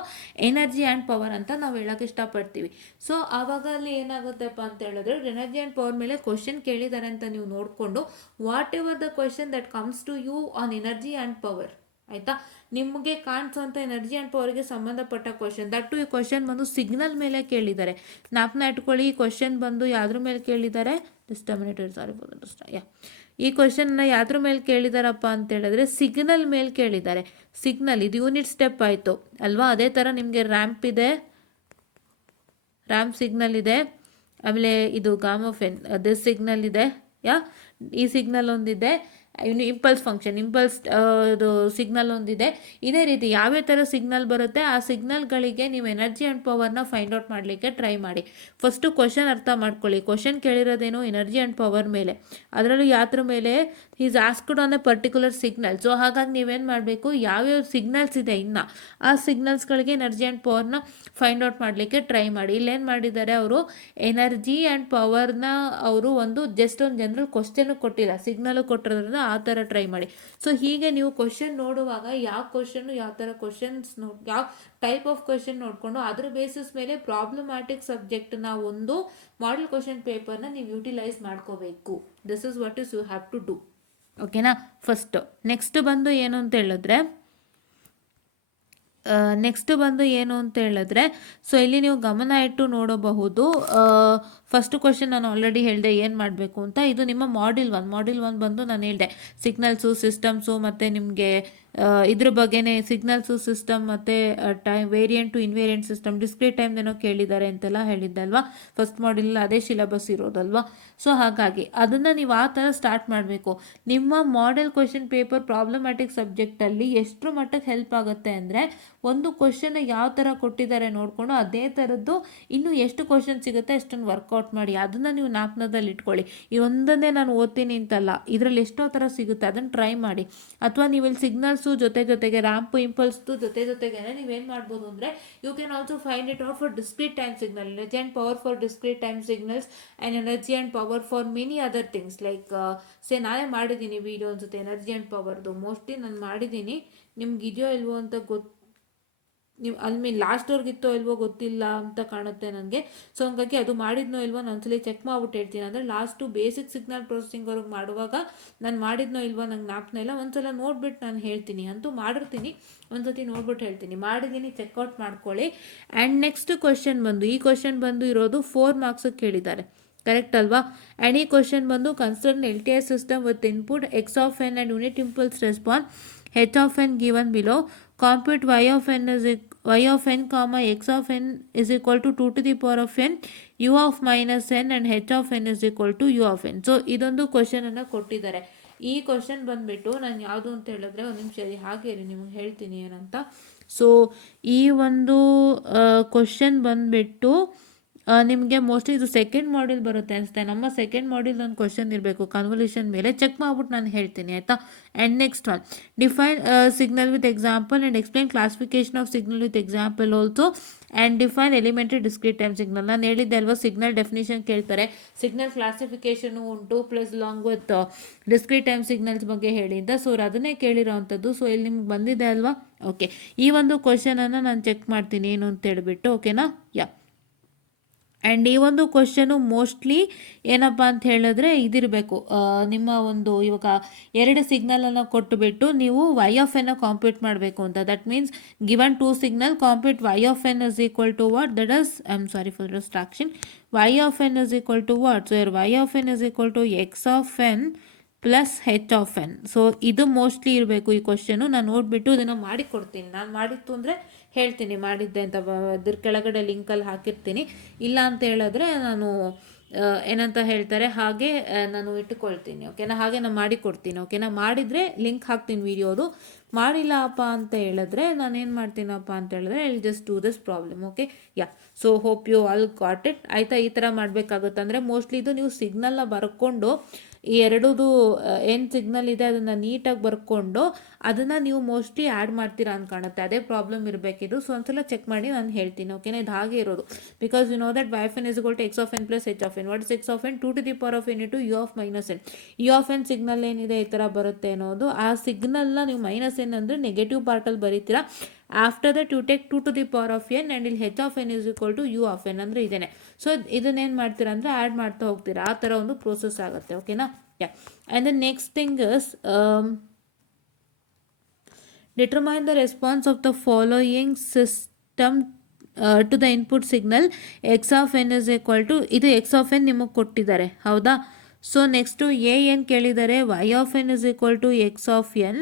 energy and power ಅಂತ ನಾವು ಹೇಳೋಕೆ ಇಷ್ಟಪಡ್ತೀವಿ. ಸೊ ಆವಾಗ ಅಲ್ಲಿ ಏನಾಗುತ್ತೆಪ್ಪ ಅಂತ ಹೇಳಿದ್ರೆ, ಎನರ್ಜಿ ಆ್ಯಂಡ್ ಪವರ್ ಮೇಲೆ ಕ್ವಶನ್ ಕೇಳಿದ್ದಾರೆ ಅಂತ ನೀವು ನೋಡಿಕೊಂಡು whatever the question that comes to you on energy and power, ಆಯಿತಾ, ನಿಮಗೆ ಕಾಣಿಸೋಂಥ ಎನರ್ಜಿ ಆ್ಯಂಡ್ ಪವರ್ಗೆ ಸಂಬಂಧಪಟ್ಟ ಕ್ವಶನ್, ದಟ್ಟು ಈ ಕ್ವಶನ್ ಬಂದು ಸಿಗ್ನಲ್ ಮೇಲೆ ಕೇಳಿದ್ದಾರೆ. ಜ್ಞಾಪನ ಇಟ್ಕೊಳ್ಳಿ, ಈ ಕ್ವಶನ್ ಬಂದು ಯಾವ್ದ್ರ ಮೇಲೆ ಕೇಳಿದ್ದಾರೆ? Just minute, sorry for that. ಈ ಕ್ವಶನ್ನ ಯಾವ್ದ್ರ ಮೇಲೆ ಕೇಳಿದಾರಪ್ಪ ಅಂತ ಹೇಳಿದ್ರೆ ಸಿಗ್ನಲ್ ಮೇಲೆ ಕೇಳಿದ್ದಾರೆ. ಸಿಗ್ನಲ್ ಇದು ಯೂನಿಟ್ ಸ್ಟೆಪ್ ಆಯಿತು ಅಲ್ವಾ? ಅದೇ ಥರ ನಿಮಗೆ ರ್ಯಾಂಪ್ ಇದೆ, ರ್ಯಾಂಪ್ ಸಿಗ್ನಲ್ ಇದೆ, ಆಮೇಲೆ ಇದು ಗಾಮೋಫೆನ್ ಅದೇ ಸಿಗ್ನಲ್ ಇದೆ. ಈ ಸಿಗ್ನಲ್ ಒಂದಿದೆ, ಇಂಪಲ್ಸ್ ಫಂಕ್ಷನ್, ಇಂಪಲ್ಸ್ ಇದು ಸಿಗ್ನಲ್ ಒಂದಿದೆ. ಇದೇ ರೀತಿ ಯಾವ್ಯಾವ ಥರ ಸಿಗ್ನಲ್ ಬರುತ್ತೆ ಆ ಸಿಗ್ನಲ್ಗಳಿಗೆ ನೀವು ಎನರ್ಜಿ ಆ್ಯಂಡ್ ಪವರ್ನ ಫೈಂಡ್ ಔಟ್ ಮಾಡಲಿಕ್ಕೆ ಟ್ರೈ ಮಾಡಿ. ಫಸ್ಟು ಕ್ವಶನ್ ಅರ್ಥ ಮಾಡ್ಕೊಳ್ಳಿ. ಕ್ವಶನ್ ಕೇಳಿರೋದೇನು? ಎನರ್ಜಿ ಆ್ಯಂಡ್ ಪವರ್ ಮೇಲೆ. ಅದರಲ್ಲೂ ಯಾತ್ರ ಮೇಲೆ is asked on A particular signal. So ಹಾಗಾಗಿ ನೀವೇನು ಮಾಡಬೇಕು, ಯಾವ್ಯಾವ ಸಿಗ್ನಲ್ಸ್ ಇದೆ ಇನ್ನು ಆ ಸಿಗ್ನಲ್ಸ್ಗಳಿಗೆ ಎನರ್ಜಿ ಆ್ಯಂಡ್ ಪವರ್ನ ಫೈಂಡ್ ಔಟ್ ಮಾಡಲಿಕ್ಕೆ ಟ್ರೈ ಮಾಡಿ. ಇಲ್ಲೇನು ಮಾಡಿದ್ದಾರೆ ಅವರು, ಎನರ್ಜಿ ಆ್ಯಂಡ್ ಪವರ್ನ ಅವರು ಜಸ್ಟ್ ಒಂದು ಜನರಲ್ ಕ್ವಶನ್ ಕೊಟ್ಟಿಲ್ಲ, ಸಿಗ್ನಲ್ ಕೊಟ್ಟಿರೋದ್ರಿಂದ ಆ ಥರ ಟ್ರೈ ಮಾಡಿ. ಸೊ ಹೀಗೆ ನೀವು ಕ್ವಶನ್ ನೋಡುವಾಗ ಯಾವ ಕ್ವಶನ್ನು ಯಾವ ಥರ ಕ್ವಶನ್ಸ್ ಯಾವ ಟೈಪ್ ಆಫ್ ಕ್ವಶನ್ ನೋಡಿಕೊಂಡು ಅದ್ರ ಬೇಸಿಸ್ ಮೇಲೆ ಪ್ರಾಬ್ಲಮ್ಯಾಟಿಕ್ ಸಬ್ಜೆಕ್ಟ್ನ ಒಂದು ಮಾಡೆಲ್ ಕ್ವಶನ್ ಪೇಪರ್ನ ನೀವು ಯೂಟಿಲೈಸ್ ಮಾಡ್ಕೋಬೇಕು. This is what is you have to do. ಓಕೆನಾ? ಫಸ್ಟ್ ನೆಕ್ಸ್ಟ್ ಬಂದು ಏನು ಅಂತ ಹೇಳಿದ್ರೆ ಸೊ ಇಲ್ಲಿ ನೀವು ಗಮನ ಇಟ್ಟು ನೋಡಬಹುದು. ಫಸ್ಟ್ ಕ್ವಶನ್ ನಾನು ಆಲ್ರೆಡಿ ಹೇಳಿದೆ ಏನು ಮಾಡಬೇಕು ಅಂತ. ಇದು ನಿಮ್ಮ ಮಾಡ್ಯೂಲ್ ಒನ್ ಬಂದು ನಾನು ಹೇಳಿದೆ ಸಿಗ್ನಲ್ಸು, ಸಿಸ್ಟಮ್ಸು ಮತ್ತು ನಿಮಗೆ ಇದ್ರ ಬಗ್ಗೆನೇ ಸಿಗ್ನಲ್ಸು, ಸಿಸ್ಟಮ್ ಮತ್ತು time, variant to invariant system, discrete time ಏನೋ ಕೇಳಿದ್ದಾರೆ ಅಂತೆಲ್ಲ ಹೇಳಿದ್ದಲ್ವಾ ಫಸ್ಟ್ ಮಾಡ್ಯೂಲ್, ಅದೇ ಸಿಲೆಬಸ್ ಇರೋದಲ್ವಾ. ಸೊ ಹಾಗಾಗಿ ಅದನ್ನು ನೀವು ಆ ಥರ ಸ್ಟಾರ್ಟ್ ಮಾಡಬೇಕು. ನಿಮ್ಮ ಮಾಡೆಲ್ ಕ್ವಶನ್ ಪೇಪರ್ ಪ್ರಾಬ್ಲಮ್ಯಾಟಿಕ್ ಸಬ್ಜೆಕ್ಟಲ್ಲಿ ಎಷ್ಟರ ಮಟ್ಟಕ್ಕೆ ಹೆಲ್ಪ್ ಆಗುತ್ತೆ ಅಂದರೆ, ಒಂದು ಕ್ವಶನ್ ಯಾವ ಥರ ಕೊಟ್ಟಿದ್ದಾರೆ ನೋಡಿಕೊಂಡು ಅದೇ ಥರದ್ದು ಇನ್ನೂ ಎಷ್ಟು ಕ್ವಶನ್ ಸಿಗುತ್ತೆ ಅಷ್ಟನ್ನು ವರ್ಕೌಟ್ ಮಾಡಿ. ಅದನ್ನು ನೀವು ಜ್ಞಾಪನದಲ್ಲಿ ಇಟ್ಕೊಳ್ಳಿ. ಈ ಒಂದನ್ನೇ ನಾನು ಓದ್ತೀನಿ ಅಂತಲ್ಲ, ಇದರಲ್ಲಿ ಎಷ್ಟೋ ಥರ ಸಿಗುತ್ತೆ ಅದನ್ನು ಟ್ರೈ ಮಾಡಿ. ಅಥವಾ ನೀವು ಇಲ್ಲಿ ಸಿಗ್ನಲ್ಸು ಜೊತೆಗೆ ರ್ಯಾಂಪು, ಇಂಪಲ್ಸ್ದು ಜೊತೆಗೆ ನೀವೇನು ಮಾಡ್ಬೋದು ಅಂದರೆ, you can also find it out for discrete time signal, energy and power for discrete time signals and energy and power for many other things like ನಾನೇ ಮಾಡಿದ್ದೀನಿ ವಿಡಿಯೋ ಅನ್ಸುತ್ತೆ ಎನರ್ಜಿ ಆ್ಯಂಡ್ ಪವರ್ದು. ಮೋಸ್ಟ್ಲಿ ನಾನು ಮಾಡಿದ್ದೀನಿ, ನಿಮ್ಗೆ ಇದೆಯೋ ಇಲ್ವೋ ಅಂತ ನೀವು ಅಲ್ಲಿ ಲಾಸ್ಟ್ವರೆಗಿತ್ತೋ ಇಲ್ವೋ ಗೊತ್ತಿಲ್ಲ ಅಂತ ಕಾಣುತ್ತೆ ನನಗೆ. ಸೊ ಹಂಗಾಗಿ ಅದು ಮಾಡಿದ್ನೋ ಇಲ್ವೋ ನಾನು ಒಂದ್ಸಲಿ ಚೆಕ್ ಮಾಡ್ಬಿಟ್ಟು ಹೇಳ್ತೀನಿ. ಅಂದರೆ ಲಾಸ್ಟು ಬೇಸಿಕ್ ಸಿಗ್ನಲ್ ಪ್ರೊಸೆಸಿಂಗ್ವರೆಗೆ ಮಾಡುವಾಗ ನಾನು ಮಾಡಿದ್ನೋ ಇಲ್ವೋ ನಂಗೆ ಜ್ಞಾಪನ ಇಲ್ಲ. ಒಂದ್ಸಲ ನೋಡ್ಬಿಟ್ಟು ನಾನು ಹೇಳ್ತೀನಿ, ಅಂತೂ ಮಾಡಿರ್ತೀನಿ, ಒಂದ್ಸತಿ ನೋಡ್ಬಿಟ್ಟು ಹೇಳ್ತೀನಿ. ಮಾಡಿದ್ದೀನಿ, ಚೆಕ್ಔಟ್ ಮಾಡ್ಕೊಳ್ಳಿ. ಆ್ಯಂಡ್ ನೆಕ್ಸ್ಟ್ ಕ್ವಶನ್ ಬಂದು, ಈ ಕ್ವಶನ್ ಬಂದು ಇರೋದು 4 ಮಾರ್ಕ್ಸಿಗೆ ಕೇಳಿದ್ದಾರೆ, ಕರೆಕ್ಟ್ ಅಲ್ವಾ? ಆ್ಯಂಡ್ ಈ ಕ್ವಶನ್ ಬಂದು consider LTI system with input x of n and unit impulse response h of n given below. Compute y of n comma x of n is equal to 2 to the power of n, u of minus n and h of n is equal to u of n. So ಇದೊಂದು ಕ್ವಶನನ್ನು ಕೊಟ್ಟಿದ್ದಾರೆ. ಈ ಕ್ವಶನ್ ಬಂದುಬಿಟ್ಟು ನಾನು ಯಾವುದು ಅಂತ ಹೇಳಿದ್ರೆ, ಒಂದು ನಿಮಿಷ ಹಾಗೆ ನಿಮಗೆ ಹೇಳ್ತೀನಿ ಏನಂತ. ಸೊ ಈ ಒಂದು ಕ್ವಶನ್ ಬಂದುಬಿಟ್ಟು ನಿಮಗೆ ಮೋಸ್ಟ್ಲಿ ಇದು ಸೆಕೆಂಡ್ ಮಾಡ್ಯೂಲ್ ಬರುತ್ತೆ ಅನಿಸುತ್ತೆ. ನಮ್ಮ ಸೆಕೆಂಡ್ ಮಾಡ್ಯೂಲ್ ಒಂದು ಕ್ವಶನ್ ಇರಬೇಕು ಕನ್ವಲ್ಯೂಷನ್ ಮೇಲೆ. ಚೆಕ್ ಮಾಡ್ಬಿಟ್ಟು ನಾನು ಹೇಳ್ತೀನಿ, ಆಯಿತಾ? And next one, define signal with example and explain classification of signal with example also and define elementary discrete time signal. ನಾನು ಹೇಳಿದ್ದೆ ಅಲ್ವಾ, ಸಿಗ್ನಲ್ ಡೆಫಿನೇಷನ್ ಕೇಳ್ತಾರೆ, ಸಿಗ್ನಲ್ ಕ್ಲಾಸಿಫಿಕೇಷನು ಉಂಟು, plus long with discrete time signals ಬಗ್ಗೆ ಹೇಳಿದ್ದ. ಸೊ ಅದನ್ನೇ ಕೇಳಿರೋ ಅಂಥದ್ದು. ಸೊ ಇಲ್ಲಿ ನಿಮ್ಗೆ ಬಂದಿದೆ ಅಲ್ವಾ? ಓಕೆ, ಈ ಒಂದು ಕ್ವಶನನ್ನು ನಾನು ಚೆಕ್ ಮಾಡ್ತೀನಿ ಏನು ಅಂತ ಹೇಳ್ಬಿಟ್ಟು. ಓಕೆನಾ? ಆ್ಯಂಡ್ ಈ ಒಂದು ಕ್ವಶನು ಮೋಸ್ಟ್ಲಿ ಏನಪ್ಪ ಅಂತ ಹೇಳಿದ್ರೆ ಇದಿರಬೇಕು, ನಿಮ್ಮ ಒಂದು ಇವಾಗ 2 ಸಿಗ್ನಲನ್ನು ಕೊಟ್ಟುಬಿಟ್ಟು ನೀವು y of n ಕಾಂಪ್ಯೂಟ್ ಮಾಡಬೇಕು ಅಂತ. That means given 2 signal, compute y of n is equal to what? That is, I am sorry for the distraction, y of n is equal to what? So here y of n is equal to x of n plus H of N. So ಇದು ಮೋಸ್ಟ್ಲಿ ಇರಬೇಕು ಈ ಕ್ವಶನು. ನಾನು ನೋಡಿಬಿಟ್ಟು ಇದನ್ನು ಮಾಡಿಕೊಡ್ತೀನಿ. ನಾನು ಮಾಡಿತ್ತು ಅಂದರೆ ಹೇಳ್ತೀನಿ ಮಾಡಿದ್ದೆ ಅಂತ, ಅದ್ರ ಕೆಳಗಡೆ ಲಿಂಕಲ್ಲಿ ಹಾಕಿರ್ತೀನಿ. ಇಲ್ಲ ಅಂತ ಹೇಳಿದ್ರೆ ನಾನು ಏನಂತ ಹೇಳ್ತಾರೆ ಹಾಗೆ ನಾನು ಇಟ್ಟುಕೊಳ್ತೀನಿ. ಓಕೆನಾ, ಹಾಗೆ ನಾನು ಮಾಡಿಕೊಡ್ತೀನಿ. ಓಕೆನಾ, ಮಾಡಿದರೆ ಲಿಂಕ್ ಹಾಕ್ತೀನಿ ವಿಡಿಯೋದು. ಮಾಡಿಲ್ಲಪ್ಪ ಅಂತ ಹೇಳಿದ್ರೆ ನಾನೇನು ಮಾಡ್ತೀನಪ್ಪ ಅಂತ ಹೇಳಿದ್ರೆ I just do this problem. Okay, yeah. So hope you all got it. ಆಯಿತಾ, ಈ ಥರ ಮಾಡಬೇಕಾಗುತ್ತೆ. ಅಂದರೆ ಮೋಸ್ಟ್ಲಿ ಇದು ನೀವು ಸಿಗ್ನಲ್ನ ಬರ್ಕೊಂಡು ಈ ಎರಡೂದು ಏನು ಸಿಗ್ನಲ್ ಇದೆ ಅದನ್ನು ನೀಟಾಗಿ ಬರ್ಕೊಂಡು ಅದನ್ನು ನೀವು ಮೋಸ್ಟ್ಲಿ ಆ್ಯಡ್ ಮಾಡ್ತೀರಾ ಅಂತ ಕಾಣುತ್ತೆ. ಅದೇ ಪ್ರಾಬ್ಲಮ್ ಇರಬೇಕಿದು. ಸೊ ಒಂದ್ಸಲ ಚೆಕ್ ಮಾಡಿ ನಾನು ಹೇಳ್ತೀನಿ. ಓಕೆನಾ, ಇದು ಹಾಗೆ ಇರೋದು. Because you know that y of n is equal to x of n plus h of n. What is x of n? 2 to the power of n into u of minus n. u of n signal ಏನಿದೆ ಈ ಥರ ಬರುತ್ತೆ ಅನ್ನೋದು. ಆ ಸಿಗ್ನಲ್ನ ನೀವು ಮೈನಸ್ ಎನ್ ಅಂದರೆ ನೆಗೆಟಿವ್ ಪಾರ್ಟಲ್ಲಿ ಬರೀತೀರಾ. After that you take 2 to the power of n and ಇಲ್ಲಿ h of n is equal to u of n ಅಂದರೆ ಇದೇನೆ. ಸೊ ಇದನ್ನೇನು ಮಾಡ್ತೀರಾ ಅಂದರೆ ಆ್ಯಡ್ ಮಾಡ್ತಾ ಹೋಗ್ತೀರಾ. ಆ ಥರ ಒಂದು ಪ್ರೋಸೆಸ್ ಆಗುತ್ತೆ. ಓಕೆನಾ, yeah. And the next thing is determine the response of the following system to the input signal x of n is equal to, ಇದು x of n ನಿಮಗೆ ಕೊಟ್ಟಿದ್ದಾರೆ ಹೌದಾ. ಸೊ ನೆಕ್ಸ್ಟು ಏನು ಕೇಳಿದ್ದಾರೆ, y of n is equal to x of n.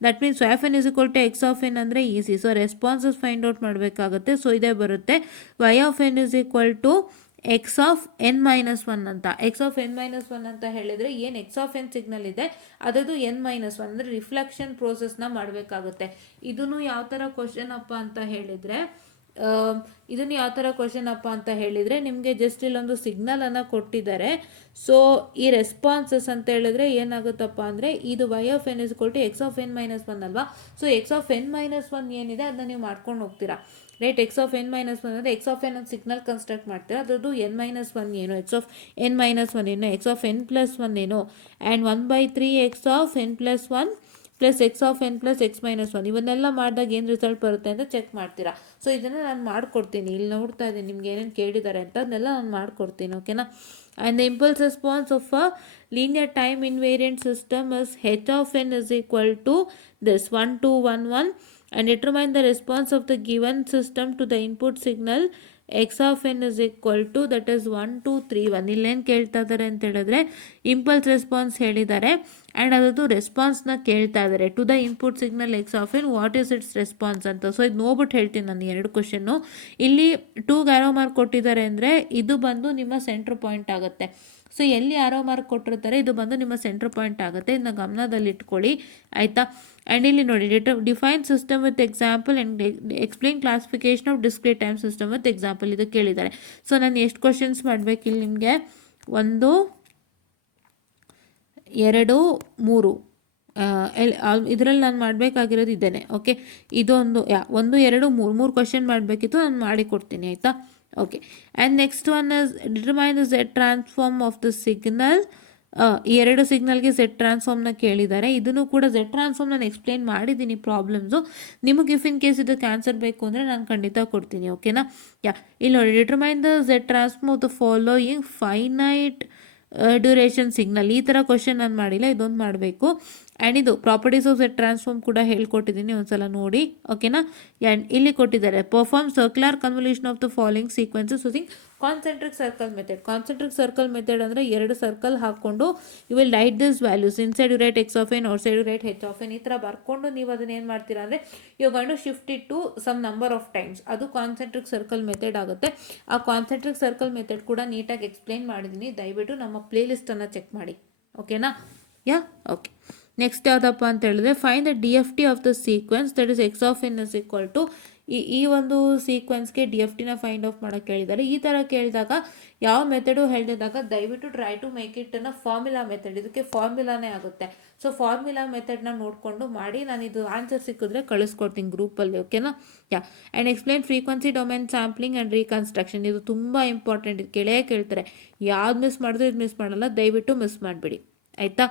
That means y of n is equal to x of n ಅಂದರೆ easy. So responses find out ಮಾಡಬೇಕಾಗುತ್ತೆ. ಸೊ ಇದೇ ಬರುತ್ತೆ y of n is equal to x of n minus one ಅಂತ. X of n minus one ಅಂತ ಹೇಳಿದರೆ ಏನು ಎಕ್ಸ್ ಆಫ್ ಎನ್ ಸಿಗ್ನಲ್ ಇದೆ ಅದದು ಎನ್ ಮೈನಸ್ ಒನ್ ಅಂದರೆ ರಿಫ್ಲೆಕ್ಷನ್ ಪ್ರೋಸೆಸ್ನ ಮಾಡಬೇಕಾಗುತ್ತೆ. ಇದನ್ನು ಯಾವ ಥರ ಕ್ವಶನ್ ಅಪ್ಪ ಅಂತ ಹೇಳಿದರೆ ನಿಮಗೆ ಜಸ್ಟ್ ಇಲ್ಲೊಂದು ಸಿಗ್ನಲನ್ನು ಕೊಟ್ಟಿದ್ದಾರೆ. ಸೊ ಈ ರೆಸ್ಪಾನ್ಸಸ್ ಅಂತ ಹೇಳಿದ್ರೆ ಏನಾಗುತ್ತಪ್ಪ ಅಂದರೆ ಇದು y of n is equal to x of n minus 1 ಅಲ್ವಾ. So x of n minus 1 ಏನಿದೆ ಅದನ್ನ ನೀವು ಮಾಡ್ಕೊಂಡು ಹೋಗ್ತೀರಾ. Right, x of n minus one ಅಂದರೆ ಎಕ್ಸ್ ಆಫ್ ಎನ್ ಒಂದು ಸಿಗ್ನಲ್ ಕನ್ಸ್ಟ್ರಕ್ಟ್ ಮಾಡ್ತೀರಾ. ಅದರದ್ದು ಎನ್ ಮೈನಸ್ ಒನ್ ಏನು, x of n minus one ಏನು, x of n plus one ಏನು, and 1/3 x of n plus one plus x of n plus x minus one. ಇವನ್ನೆಲ್ಲ ಮಾಡಿದಾಗ ಏನು ರಿಸಲ್ಟ್ ಬರುತ್ತೆ ಅಂತ ಚೆಕ್ ಮಾಡ್ತೀರಾ. ಸೊ ಇದನ್ನು ನಾನು ಮಾಡಿಕೊಡ್ತೀನಿ. ಇಲ್ಲಿ ನೋಡ್ತಾ ಇದ್ದೀನಿ ನಿಮ್ಗೆ ಏನೇನು ಕೇಳಿದ್ದಾರೆ ಅಂತ, ಅದನ್ನೆಲ್ಲ ನಾನು ಮಾಡಿಕೊಡ್ತೀನಿ. ಓಕೆನಾ. And the impulse response of a linear time invariant system is h of n is equal to this 1 2 1 1 and determine the response of the given system to the input signal x of n is equal to that is 1 2 3 1. ಇಲ್ಲೇನು ಕೇಳ್ತಾ ಇದ್ದಾರೆ ಅಂತ ಹೇಳಿದ್ರೆ ಇಂಪಲ್ಸ್ ರೆಸ್ಪಾನ್ಸ್ ಹೇಳಿದ್ದಾರೆ ಆ್ಯಂಡ್ ಅದರದ್ದು ರೆಸ್ಪಾನ್ಸ್ನ ಕೇಳ್ತಾ ಇದ್ದಾರೆ. To the input signal x of n what is its response ಅಂತ. ಸೊ ಇದು ನೋಡ್ಬಿಟ್ಟು ಹೇಳ್ತೀನಿ ನಾನು ಎರಡು ಕ್ವಶನ್ನು. ಇಲ್ಲಿ 2 ಆರೋ ಮಾರ್ಕ್ ಕೊಟ್ಟಿದ್ದಾರೆ ಅಂದರೆ ಇದು ಬಂದು ನಿಮ್ಮ ಸೆಂಟ್ರ್ ಪಾಯಿಂಟ್ ಆಗುತ್ತೆ. ಸೊ ಎಲ್ಲಿ ಆರೋ ಮಾರ್ಕ್ ಕೊಟ್ಟಿರ್ತಾರೆ ಇದು ಬಂದು ನಿಮ್ಮ ಸೆಂಟ್ರ್ ಪಾಯಿಂಟ್ ಆಗುತ್ತೆ. ಇದನ್ನ ಗಮನದಲ್ಲಿ ಇಟ್ಕೊಳ್ಳಿ ಆಯಿತಾ. ಆ್ಯಂಡ್ ಇಲ್ಲಿ ನೋಡಿ define system with example and explain classification of discrete time system with example ಇದು ಕೇಳಿದ್ದಾರೆ. ಸೊ ನಾನು ಎಷ್ಟು ಕ್ವಶನ್ಸ್ ಮಾಡಬೇಕಿಲ್ಲಿ ನಿಮಗೆ 1 2 3 ಇದರಲ್ಲಿ ನಾನು ಮಾಡಬೇಕಾಗಿರೋದು ಇದ್ದೇನೆ. ಓಕೆ, ಇದೊಂದು 1 2 3 ಕ್ವಶನ್ ಮಾಡಬೇಕಿತ್ತು, ನಾನು ಮಾಡಿಕೊಡ್ತೀನಿ ಆಯಿತಾ. Okay, and next one is determine the Z transform of the signal. ಈ ಎರಡು ಸಿಗ್ನಲ್ಗೆ ಝೆಡ್ ಟ್ರಾನ್ಸ್ಫಾರ್ಮ್ನ ಕೇಳಿದ್ದಾರೆ. ಇದನ್ನು ಕೂಡ ಝೆಡ್ ಟ್ರಾನ್ಸ್ಫಾರ್ಮ್ ನಾನು ಎಕ್ಸ್ಪ್ಲೇನ್ ಮಾಡಿದ್ದೀನಿ ಪ್ರಾಬ್ಲಮ್ಸು. ನಿಮಗೆ ಇಫ್ ಇನ್ ಕೇಸ್ ಇದಕ್ಕೆ ಆನ್ಸರ್ ಬೇಕು ಅಂದರೆ ನಾನು ಖಂಡಿತ ಕೊಡ್ತೀನಿ. ಓಕೆನಾ. ಇಲ್ಲಿ ನೋಡಿ determine the Z transform of the following finite duration signal. ಈ ಥರ ಕ್ವಶನ್ ನಾನು ಮಾಡಿಲ್ಲ, ಇದೊಂದು ಮಾಡಬೇಕು. ಆ್ಯಂಡ್ ಇದು ಪ್ರಾಪರ್ಟೀಸ್ ಆಫ್ ಝೆಡ್ ಟ್ರಾನ್ಸ್ಫಾರ್ಮ್ ಕೂಡ ಹೇಳ್ಕೊಟ್ಟಿದ್ದೀನಿ, ಒಂದ್ಸಲ ನೋಡಿ. ಓಕೆನಾ. ಆ್ಯಂಡ್ ಇಲ್ಲಿ ಕೊಟ್ಟಿದ್ದಾರೆ perform circular convolution of the following sequences using concentric circle method. Concentric circle method ಅಂದರೆ 2 ಸರ್ಕಲ್ ಹಾಕ್ಕೊಂಡು you will write this values. Inside you write x of n, outside you write h of n. ಈ ಥರ ಬರ್ಕೊಂಡು ನೀವು ಅದನ್ನ ಏನು ಮಾಡ್ತೀರಾ ಅಂದರೆ you gotta shift it to some number of times. ಅದು ಕಾನ್ಸೆಂಟ್ರಿಕ್ ಸರ್ಕಲ್ ಮೆಥಡ್ ಆಗುತ್ತೆ. ಆ ಕಾನ್ಸೆಂಟ್ರಿಕ್ ಸರ್ಕಲ್ ಮೆಥಡ್ ಕೂಡ ನೀಟಾಗಿ ಎಕ್ಸ್ಪ್ಲೇನ್ ಮಾಡಿದ್ದೀನಿ. ದಯವಿಟ್ಟು ನಮ್ಮ ಪ್ಲೇ ಲಿಸ್ಟನ್ನು ಚೆಕ್ ಮಾಡಿ. ಓಕೆನಾ. ಓಕೆ, ನೆಕ್ಸ್ಟ್ ಯಾವುದಪ್ಪ ಅಂತ ಹೇಳಿದ್ರೆ find the D F T of the sequence that is x of n is equal to ಈ ಒಂದು ಸೀಕ್ವೆನ್ಸ್ಗೆ ಡಿ ಎಫ್ ಟಿನ ಫೈಂಡ್ ಆಫ್ ಮಾಡೋಕ್ಕೆ ಕೇಳಿದ್ದಾರೆ. ಈ ಥರ ಕೇಳಿದಾಗ ಯಾವ ಮೆಥಡು ಹೇಳಿದಾಗ ದಯವಿಟ್ಟು ಟ್ರೈ ಟು ಮೇಕ್ ಇಟ್ ಅನ್ನ ಫಾರ್ಮುಲಾ ಮೆಥಡ್. ಇದಕ್ಕೆ ಫಾರ್ಮುಲಾನೇ ಆಗುತ್ತೆ. ಸೊ ಫಾರ್ಮುಲಾ ಮೆಥಡ್ನ ನೋಡಿಕೊಂಡು ಮಾಡಿ ನಾನು ಇದು ಆನ್ಸರ್ ಸಿಕ್ಕಿದ್ರೆ ಕಳಿಸ್ಕೊಡ್ತೀನಿ ಗ್ರೂಪಲ್ಲಿ. ಓಕೆನಾ. And explain frequency domain sampling and reconstruction. ಇದು ತುಂಬ ಇಂಪಾರ್ಟೆಂಟ್. ಇದು ಕೇಳ್ತಾರೆ. ಯಾವ್ದು ಮಿಸ್ ಮಾಡಿದ್ರು ಇದು ಮಿಸ್ ಮಾಡಲ್ಲ, ದಯವಿಟ್ಟು ಮಿಸ್ ಮಾಡಿಬಿಡಿ ಆಯಿತಾ.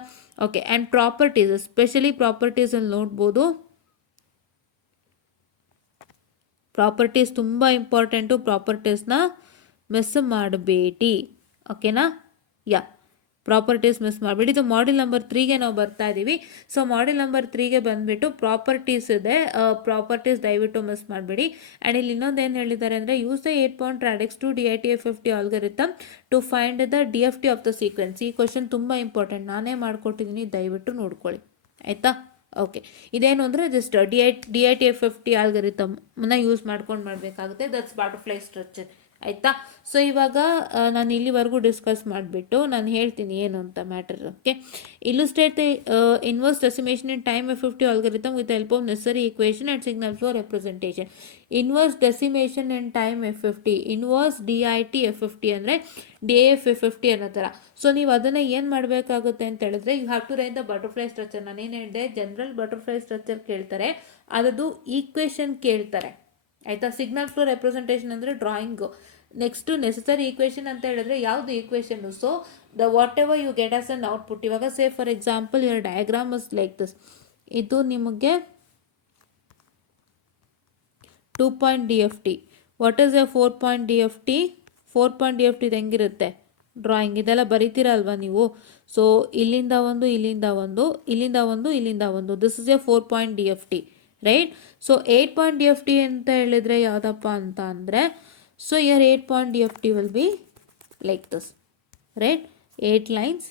ಓಕೆ, ಆ್ಯಂಡ್ ಪ್ರಾಪರ್ಟೀಸ್, ಎಸ್ಪೆಷಲಿ ಪ್ರಾಪರ್ಟೀಸಲ್ಲಿ ನೋಡ್ಬೋದು. ಪ್ರಾಪರ್ಟೀಸ್ ತುಂಬ ಇಂಪಾರ್ಟೆಂಟು, ಪ್ರಾಪರ್ಟೀಸ್ನ ಮಿಸ್ ಮಾಡಬೇಡಿ. ಓಕೆನಾ. ಪ್ರಾಪರ್ಟೀಸ್ ಮಿಸ್ ಮಾಡಬೇಡಿ. ಇದು ಮಾಡೆಲ್ ನಂಬರ್ 3ಗೆ ನಾವು ಬರ್ತಾ ಇದ್ದೀವಿ. ಸೊ ಮಾಡೆಲ್ ನಂಬರ್ 3ಗೆ ಬಂದುಬಿಟ್ಟು ಪ್ರಾಪರ್ಟೀಸ್ ಇದೆ. ಪ್ರಾಪರ್ಟೀಸ್ ದಯವಿಟ್ಟು ಮಿಸ್ ಮಾಡಬೇಡಿ. ಆ್ಯಂಡ್ ಇಲ್ಲಿ ಇನ್ನೊಂದು ಏನು ಹೇಳಿದ್ದಾರೆ ಅಂದರೆ use the 8-point radix to DITF50 algorithm to find the D F T of the sequence. ಈ ಕ್ವಶನ್ ತುಂಬ ಇಂಪಾರ್ಟೆಂಟ್, ನಾನೇ ಮಾಡಿಕೊಟ್ಟಿದ್ದೀನಿ, ದಯವಿಟ್ಟು ನೋಡ್ಕೊಳ್ಳಿ ಆಯಿತಾ. ಓಕೆ, ಇದೇನು ಅಂದರೆ ಜಸ್ಟ್ DITF50 ಆಲ್ಗರಿಥಮ್ನ ಯೂಸ್ ಮಾಡ್ಕೊಂಡು ಮಾಡಬೇಕಾಗುತ್ತೆ. That's butterfly structure. ಆಯಿತಾ. ಸೊ ಇವಾಗ ನಾನು ಇಲ್ಲಿವರೆಗೂ ಡಿಸ್ಕಸ್ ಮಾಡಿಬಿಟ್ಟು ನಾನು ಹೇಳ್ತೀನಿ ಏನು ಅಂತ matter. Okay, illustrate the inverse decimation in time F50 algorithm with the help of necessary equation and signal flow representation. Inverse decimation in time F50, inverse DIT F50 ಅಂದರೆ DAF F50 ಅನ್ನೋ ಥರ. ಸೊ ನೀವು ಅದನ್ನು ಏನು ಮಾಡಬೇಕಾಗುತ್ತೆ ಅಂತ ಹೇಳಿದ್ರೆ, you have to write the butterfly structure. ನಾನೇನು ಹೇಳಿದೆ, ಜನರಲ್ ಬಟರ್ಫ್ಲೈ ಸ್ಟ್ರಕ್ಚರ್ ಕೇಳ್ತಾರೆ, ಅದರದ್ದು ಈಕ್ವೇಷನ್ ಕೇಳ್ತಾರೆ ಆಯಿತಾ. ಸಿಗ್ನಲ್ ಫ್ಲೋ ರೆಪ್ರೆಸೆಂಟೇಷನ್ ಅಂದರೆ ಡ್ರಾಯಿಂಗು. ನೆಕ್ಸ್ಟು ನೆಸಸರಿ ಈಕ್ವೇಷನ್ ಅಂತ ಹೇಳಿದ್ರೆ ಯಾವುದು equation. So the whatever you get as an output. ಇವಾಗ say for example your diagram is like this. ಇದು ನಿಮಗೆ 2 point DFT. What is a 4 point DFT? 4 point DFT ಇದು ಹೆಂಗಿರುತ್ತೆ ಡ್ರಾಯಿಂಗ್, ಇದೆಲ್ಲ ಬರಿತೀರಲ್ವ ನೀವು. ಸೊ ಇಲ್ಲಿಂದ ಒಂದು, ಇಲ್ಲಿಂದ ಒಂದು, ಇಲ್ಲಿಂದ ಒಂದು, ಇಲ್ಲಿಂದ ಒಂದು. This is A 4 point DFT, right. So 8 point DFT ಅಂತ ಹೇಳಿದರೆ ಯಾವುದಪ್ಪ ಅಂತ ಅಂದರೆ, so your 8 point DFT will be like this, right? 8 lines.